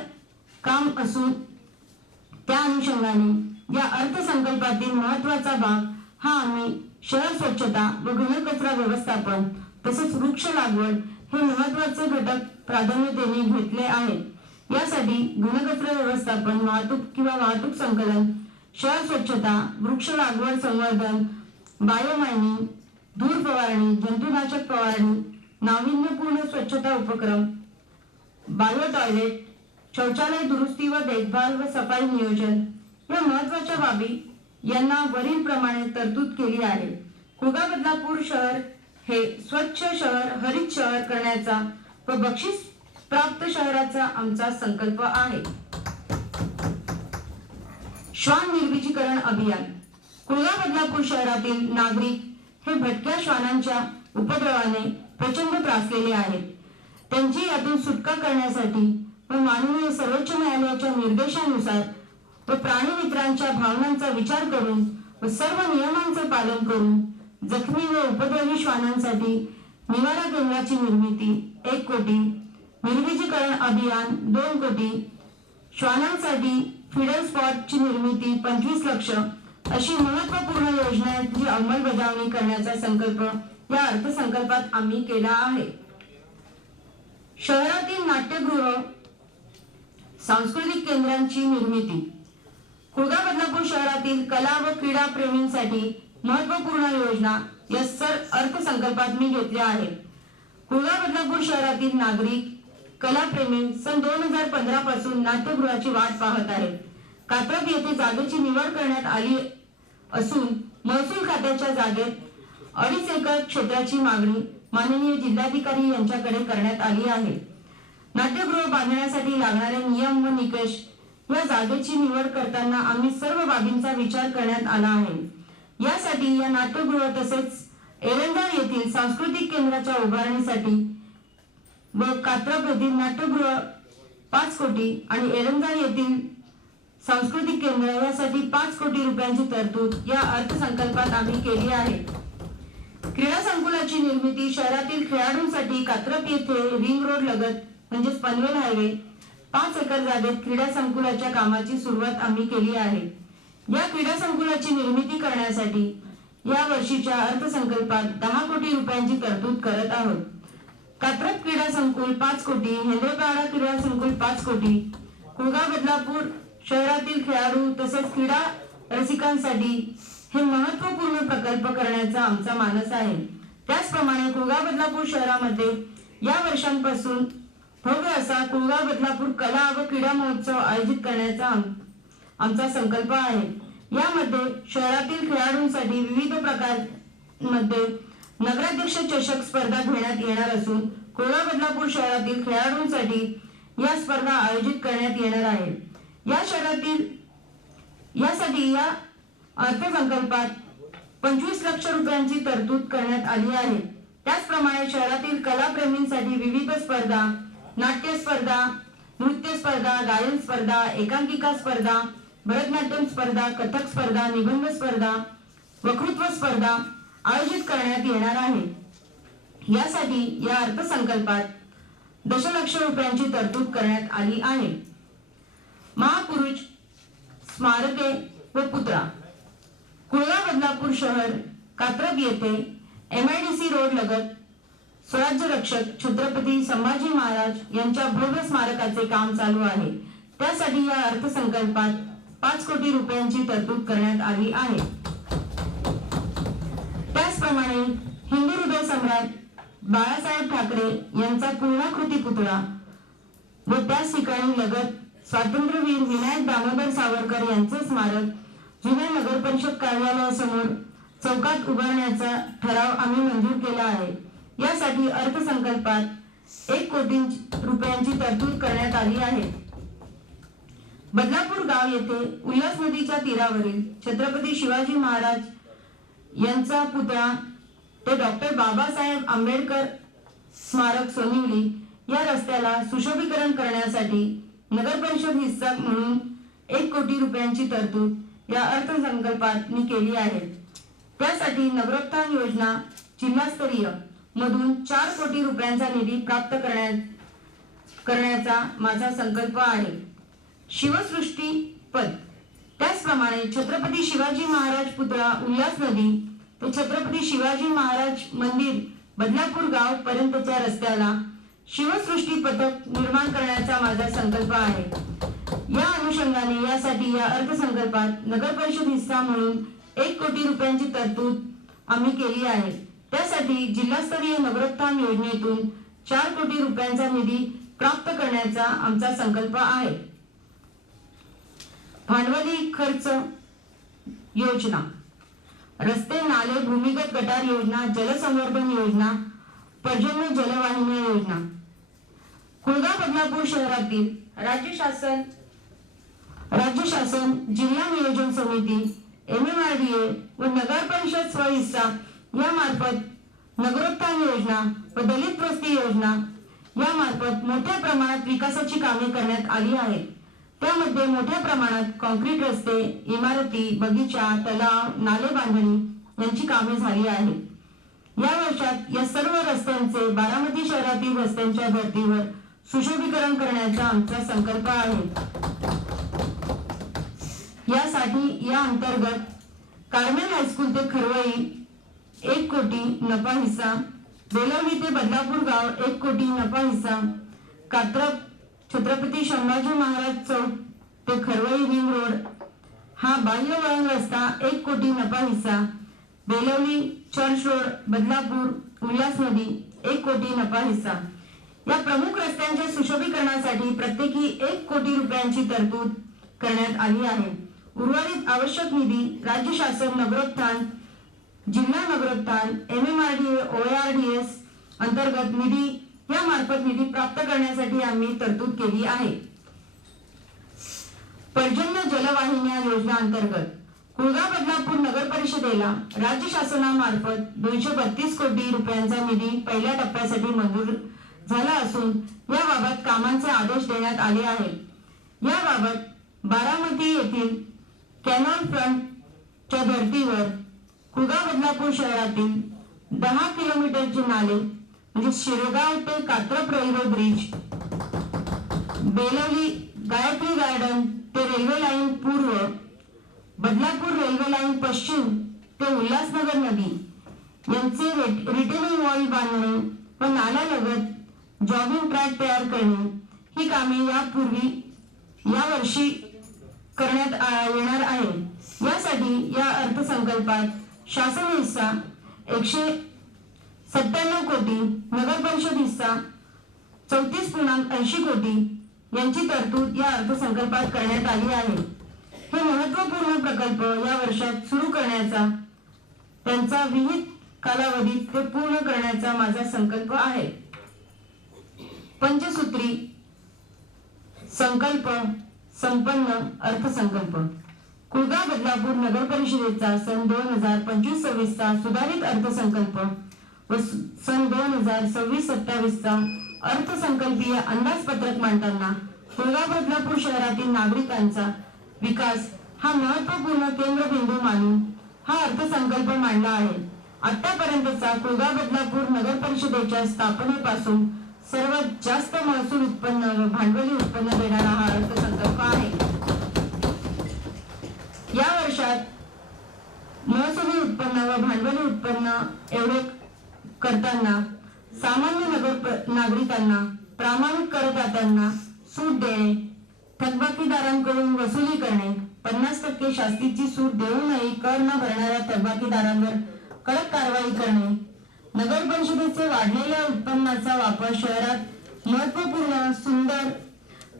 काम असून त्या अनुषंगाने या अर्थसंकल्पातील महत्त्वाचा भाग हा आम्ही शहर स्वच्छता व घनकचरा व्यवस्थापन तसेच वृक्ष लागवड हे महत्त्वाचे घटक प्राधान्यतेने घेतले आहेत। यासाठी घनकचरा व्यवस्थापन, वाहतूक संकलन, शहर स्वच्छता, वृक्ष लागवड संवर्धन, बायोमायनिंग, धूर फवारणी, जंतुनाशक फवारणी, नाविन्यपूर्ण स्वच्छता उपक्रम, बायो टॉयलेट, शौचालय दुरुस्ती व देखभाल व सफाई नियोजन या महत्त्वाच्या बाबी यांना वरील प्रमाणे तरतूद केली आहे। कुळगाव बदलापूर शहर हे स्वच्छ शहर, हरित शहर करण्याचा व बक्षीस प्राप्त शहराचा आमचा संकल्प आहे। श्वान निर्विजीकरण अभियान कुळगाव बदलापूर शहरातील नागरिक हे भटक्या श्वानांच्या उपद्रवाने प्रचंड त्रासलेले आहेत. त्यांची यातून सुटका करण्यासाठी व माननीय सर्वोच्च न्यायालयाच्या निर्देशानुसार व प्राणी मित्रांच्या भावनांचा विचार करून व सर्व नियमांचे पालन करून जखमी व उपद्रवी श्वानांसाठी निवारा केंद्राची निर्मिती 1 कोटी, निर्विजीकरण अभियान 2 कोटी, श्वानांसाठी फीडर स्पॉटची निर्मिती 25 लक्ष अशी महत्त्वपूर्ण योजनांची अंमलबजावणी करण्याचा संकल्प या अर्थसंकल्पात आम्ही केला आहे. शहरातील नाट्यगृह, सांस्कृतिक केंद्रांची निर्मिती. कुळगाव बदलापूर शहरातील कला व क्रीडा प्रेमींसाठी महत्त्वपूर्ण योजना या अर्थसंकल्पात मी घेतल्या आहेत. कुळगाव बदलापूर शहरातील नागरिक कलाप्रेमी सन 2015 पासून नाट्यगृहाची वाट पाहत आहेत. कात्रज येथे जागेची निवड करण्यात आली असून महसूल खात्याच्या जागेत 2.5 एकर क्षेत्राची मागणी माननीय जिल्हाधिकारी यांच्याकडे करण्यात आली आहे. नाट्यगृह बांधण्यासाठी लागणारे नियम व निकष या जागेची निवड करताना आम्ही सर्व बाबींचा विचार करण्यात आला आहे. यासाठी या नाट्यगृह तसेच एरंजाळ येथील सांस्कृतिक केंद्राच्या उभारणीसाठी व कात्रज येथील नाट्यगृह 5 कोटी आणि एरंजाळ येथील सांस्कृतिक केंद्र यासाठी 5 कोटी रुपयांची तरतूद या अर्थसंकल्पात आम्ही केली आहे. क्रीडा संकुलाची निर्मिती शहरातील खेळाडूंसाठी कात्रज येथे रिंग रोड लगत म्हणजेच पनवेल हायवे 5 एकर जागेत क्रीडा संकुलाच्या कामाची सुरुवात आम्ही केली आहे. या क्रीडा संकुलाची निर्मिती करण्यासाठी या वर्षीच्या अर्थसंकल्पात 10 कोटी रुपयांची तरतूद करत आहोत. कात्रज क्रीडा संकुल 5 कोटी, हेंद्रेपाडा क्रीडा संकुल 5 कोटी, कुळगाव बदलापूर शहरातील खेळाडू तसेच क्रीडा रसिकांसाठी हे महत्त्वपूर्ण प्रकल्प करण्याचा आमचा मानस आहे. त्याचप्रमाणे कुळगाव बदलापूर शहरामध्ये या वर्षांपासून भव्य असा कुळगाव बदलापूर कला व क्रीडा महोत्सव आयोजित करण्याचा आमचा संकल्प आहे. यामध्ये शहरातील खेळाडूंसाठी विविध प्रकारमध्ये नगराध्यक्ष चषक स्पर्धा घेण्यात येणार असून कुळगाव बदलापूर शहरातील खेळाडूंसाठी या स्पर्धा आयोजित करण्यात येणार आहे. यासाठी या अर्थसंकल्पात 25 लक्ष रुपयांची तरतूद करण्यात आली आहे. त्याचप्रमाणे शहरातील कलाप्रेमींसाठी विविध स्पर्धा, नाट्य स्पर्धा, नृत्य स्पर्धा, गायन स्पर्धा, एकांकिका स्पर्धा, भरतनाट्यम स्पर्धा, कथक स्पर्धा, निबंध स्पर्धा, वक्तृत्व स्पर्धा आयोजित करण्यात येणार आहे. यासाठी या अर्थसंकल्पात दशलक्ष रुपयांची तरतूद करण्यात आली आहे. महापुरुष स्मारके व पुतळा. कुळगाव बदलापूर शहर कात्रज येथे MIDC रोड लगत स्वराज्य रक्षक छत्रपती संभाजी महाराज यांच्या भव्य स्मारकाचे काम चालू आहे. त्यासाठी या अर्थसंकल्पात 5 कोटी रुपयांची तरतूद करण्यात आली आहे. त्याचप्रमाणे हिंदू हृदय सम्राट बाळासाहेब ठाकरे यांचा पूर्णाकृती पुतळा व त्याच ठिकाणी लगत स्वातंत्र्यवीर विनायक दामोदर सावरकर यांचे स्मारक जुन्या नगरपरिषद कार्यालयासमोर चौकात उभारण्याचा ठराव आम्ही मंजूर केला आहे. यासाठी अर्थसंकल्पात 1 कोटी रुपयांची तरतूद करण्यात आली आहे. बदलापूर गाव येथे उल्हास नदीच्या तीरावरील छत्रपती शिवाजी महाराज यांचा पुतळा ते डॉक्टर बाबासाहेब आंबेडकर स्मारक सोनिवली या रस्त्याला सुशोभीकरण करण्यासाठी नगरपरिषद हिस्सा म्हणून 1 कोटी रुपयांची तरतूद या अर्थसंकल्पात मी केली आहे. त्यासाठी नगरोत्थान योजना जिल्हास्तरीय मधून 4 कोटी रुपयांचा निधी प्राप्त करण्याचा माझा संकल्प आहे. शिवसृष्टी पद. त्याचप्रमाणे छत्रपती शिवाजी महाराज पुतळा उल्हास नदी ते छत्रपती शिवाजी महाराज मंदिर बदलापूर गाव पर्यंतच्या रस्त्याला शिवसृष्टी पथक निर्माण करण्याचा माझा संकल्प आहे. या अनुषंगाने यासाठी या अर्थसंकल्पात नगरपरिषद हिस्सा म्हणून 1 कोटी रुपयांची तरतूद आम्ही केली आहे. त्यासाठी जिल्हास्तरीय नगरोत्थान योजनेतून 4 कोटी रुपयांचा निधी प्राप्त करण्याचा आमचा संकल्प आहे. भांडवली खर्च योजना. रस्ते, नाले, भूमिगत गटार योजना, जलसंवर्धन योजना, पर्जन्य जलवाहिन्या योजना. कुळगाव बदलापूर शहरातील राज्य शासन, जिल्हा नियोजन समिती MMRDA व नगर परिषद स्वहिस्सा यामार्फत नगरोत्थान योजना व दलित वस्ती योजना यामार्फत मोठ्या प्रमाणात विकासाची कामे करण्यात आली आहेत. त्यामध्ये मोठ्या प्रमाणात कॉन्क्रीट रस्ते, इमारती, बगीचा, तलाव, नाले बांधणी यांची कामे झाली आहेत. या वर्षात या सर्व रस्त्यांचे बारामती शहरातील रस्त्यांच्या धर्तीवर सुशोभीकरण करण्याचा आमचा संकल्प आहे. यासाठी या अंतर्गत कार्मेल हायस्कूल ते खरवई 1 कोटी नफा हिस्सा, बेलवली ते बदलापूर गाव 1 कोटी नफा हिस्सा, कात्रप छत्रपती संभाजी महाराज चौक ते खरवई रिंग रोड हा बाह्य वळण रस्ता 1 कोटी नफा हिस्सा, बेलवली चर्च रोड बदलापूर उल्हास नदी 1 कोटी नफा हिस्सा. या प्रमुख रस्त्यांच्या सुशोभीकरणासाठी प्रत्येकी 1 कोटी रुपयांची तरतूद करण्यात आली आहे. उर्वरित आवश्यक निधी राज्य शासन नगरोत्थान, जिल्हा नगरोत्थान, MMRDA, OARDS अंतर्गत निधी यामार्फत निधी प्राप्त करण्यासाठी आम्ही तरतूद केली आहे. पर्जन्य जलवाहिन्या योजना अंतर्गत कुळगाव बदलापूर नगर परिषदेला राज्य शासनामार्फत 232 कोटी रुपयांचा निधी पहिल्या टप्प्यासाठी मंजूर झाला असून याबाबत कामांचे आदेश देण्यात आले आहेत. याबाबत बारामती येथील कॅनॉल फ्रंटच्या धर्तीवर कुळगाव बदलापूर शहरातील 10 किलोमीटरचे नाले म्हणजे शिरगाव ते Katrap railway bridge, Belavali Gayatri garden ते रेल्वे लाईन पूर्व, बदलापूर रेल्वे लाईन पश्चिम ते उल्हासनगर नदी यांचे रिटेनिंग वॉल बांधणे व नाल्यालगत जॉगिंग ट्रॅक तयार करणे ही कामे या वर्षी करण्यात येणार आहे. यासाठी या अर्थसंकल्पात शासन हिस्सा 197 कोटी, नगर परिषद हिस्सा 34.80 कोटी यांची तरतूद या अर्थसंकल्पात करण्यात आली आहे. हे महत्त्वपूर्ण प्रकल्प या वर्षात सुरू करण्याचा, त्यांचा विहित कालावधीत ते पूर्ण करण्याचा माझा संकल्प आहे. पंचसूत्री संकल्प संपन्न अर्थसंकल्प. कुळगाव बदलापूर नगर परिषदेचा सन 2025-26 चा सुधारित अर्थसंकल्प व सन 2026-27 चा अर्थसंकल्पीय अंदाजपत्रक मांडताना कुळगाव बदलापूर शहरातील नागरिकांचा विकास हा महत्त्वपूर्ण केंद्रबिंदू मानून हा अर्थसंकल्प मांडला आहे. आतापर्यंतचा कुळगाव बदलापूर नगर परिषदेच्या स्थापनेपासून सर्वात जास्त महसूल उत्पन्न व भांडवली उत्पन्न देणारा हा अर्थसंकल्प आहे. या वर्षात महसुली उत्पन्न व भांडवली उत्पन्न एवढे करताना सामान्य नागरिकांना, प्रामाणिक करदात्यांना सूट देणे, थकबाकीदारांकडून वसुली करणे, 50% शास्तीची सूट देऊनही कर न भरणाऱ्या थकबाकीदारांवर कडक कारवाई करणे, नगर परिषदेचे वाढलेल्या उत्पन्नाचा वापर शहरात महत्त्वपूर्ण सुंदर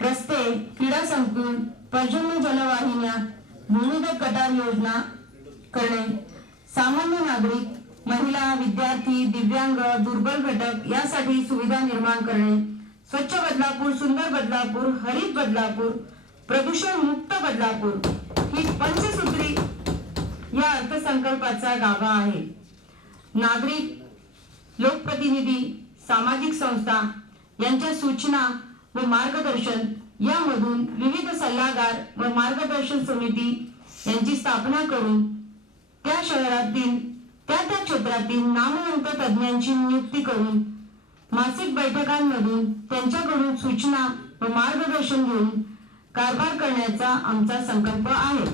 रस्ते, क्रीडा संकुल, पर्जन्य जलवाहिन्या, भूमिगत गटार योजना करणे, सामान्य नागरिक, महिला, विद्यार्थी, दिव्यांग, दुर्बल घटक यासाठी सुविधा निर्माण करणे, स्वच्छ बदलापूर, सुंदर बदलापूर, हरित बदलापूर, प्रदूषण मुक्त बदलापूर ही पंचसूत्री या अर्थसंकल्पाचा गाभा आहे. नागरिक, लोकप्रतिनिधी, सामाजिक संस्था यांच्या सूचना व मार्गदर्शन यामधून विविध सल्लागार व मार्गदर्शन समिती यांची स्थापना करून त्या शहरातील त्या क्षेत्रातील नामवंत तज्ञांची नियुक्ती करून मासिक बैठकांमधून त्यांच्याकडून सूचना व मार्गदर्शन घेऊन कारभार करण्याचा आमचा संकल्प आहे.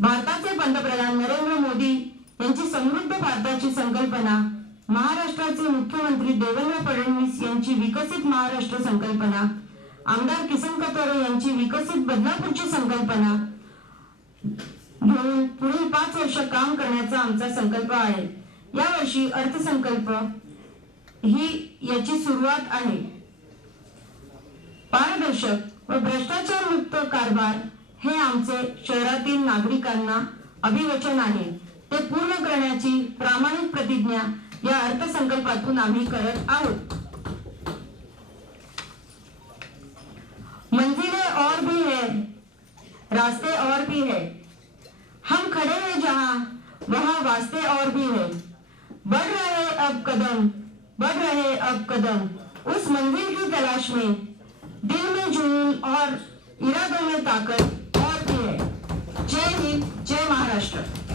भारताचे पंतप्रधान नरेंद्र मोदी यांची समृद्ध भारताची संकल्पना, महाराष्ट्राचे मुख्यमंत्री देवेंद्र फडणवीस यांची विकसित महाराष्ट्र संकल्पना, आमदार किसन कथोरे यांची विकसित बदलापूरची संकल्पना घेऊन पुढील 5 वर्ष काम करण्याचा आमचा संकल्प आहे. यावर्षी अर्थसंकल्प ही याची सुरुवात आहे. पारदर्शक व भ्रष्टाचार मुक्त कारभार हे आमचे शहरातील नागरिकांना अभिवचन आहे. ते पूर्ण करण्याची प्रामाणिक प्रतिज्ञा या अर्थसंकल्पातून आम्ही करत आहोत. मंजिलें और भी है, रास्ते और भी है, बढ़ रहे अब कदम उस मंजिल की तलाश में, दिल में जुनून और इरादों में ताकत और भी है। जय हिंद, जय महाराष्ट्र।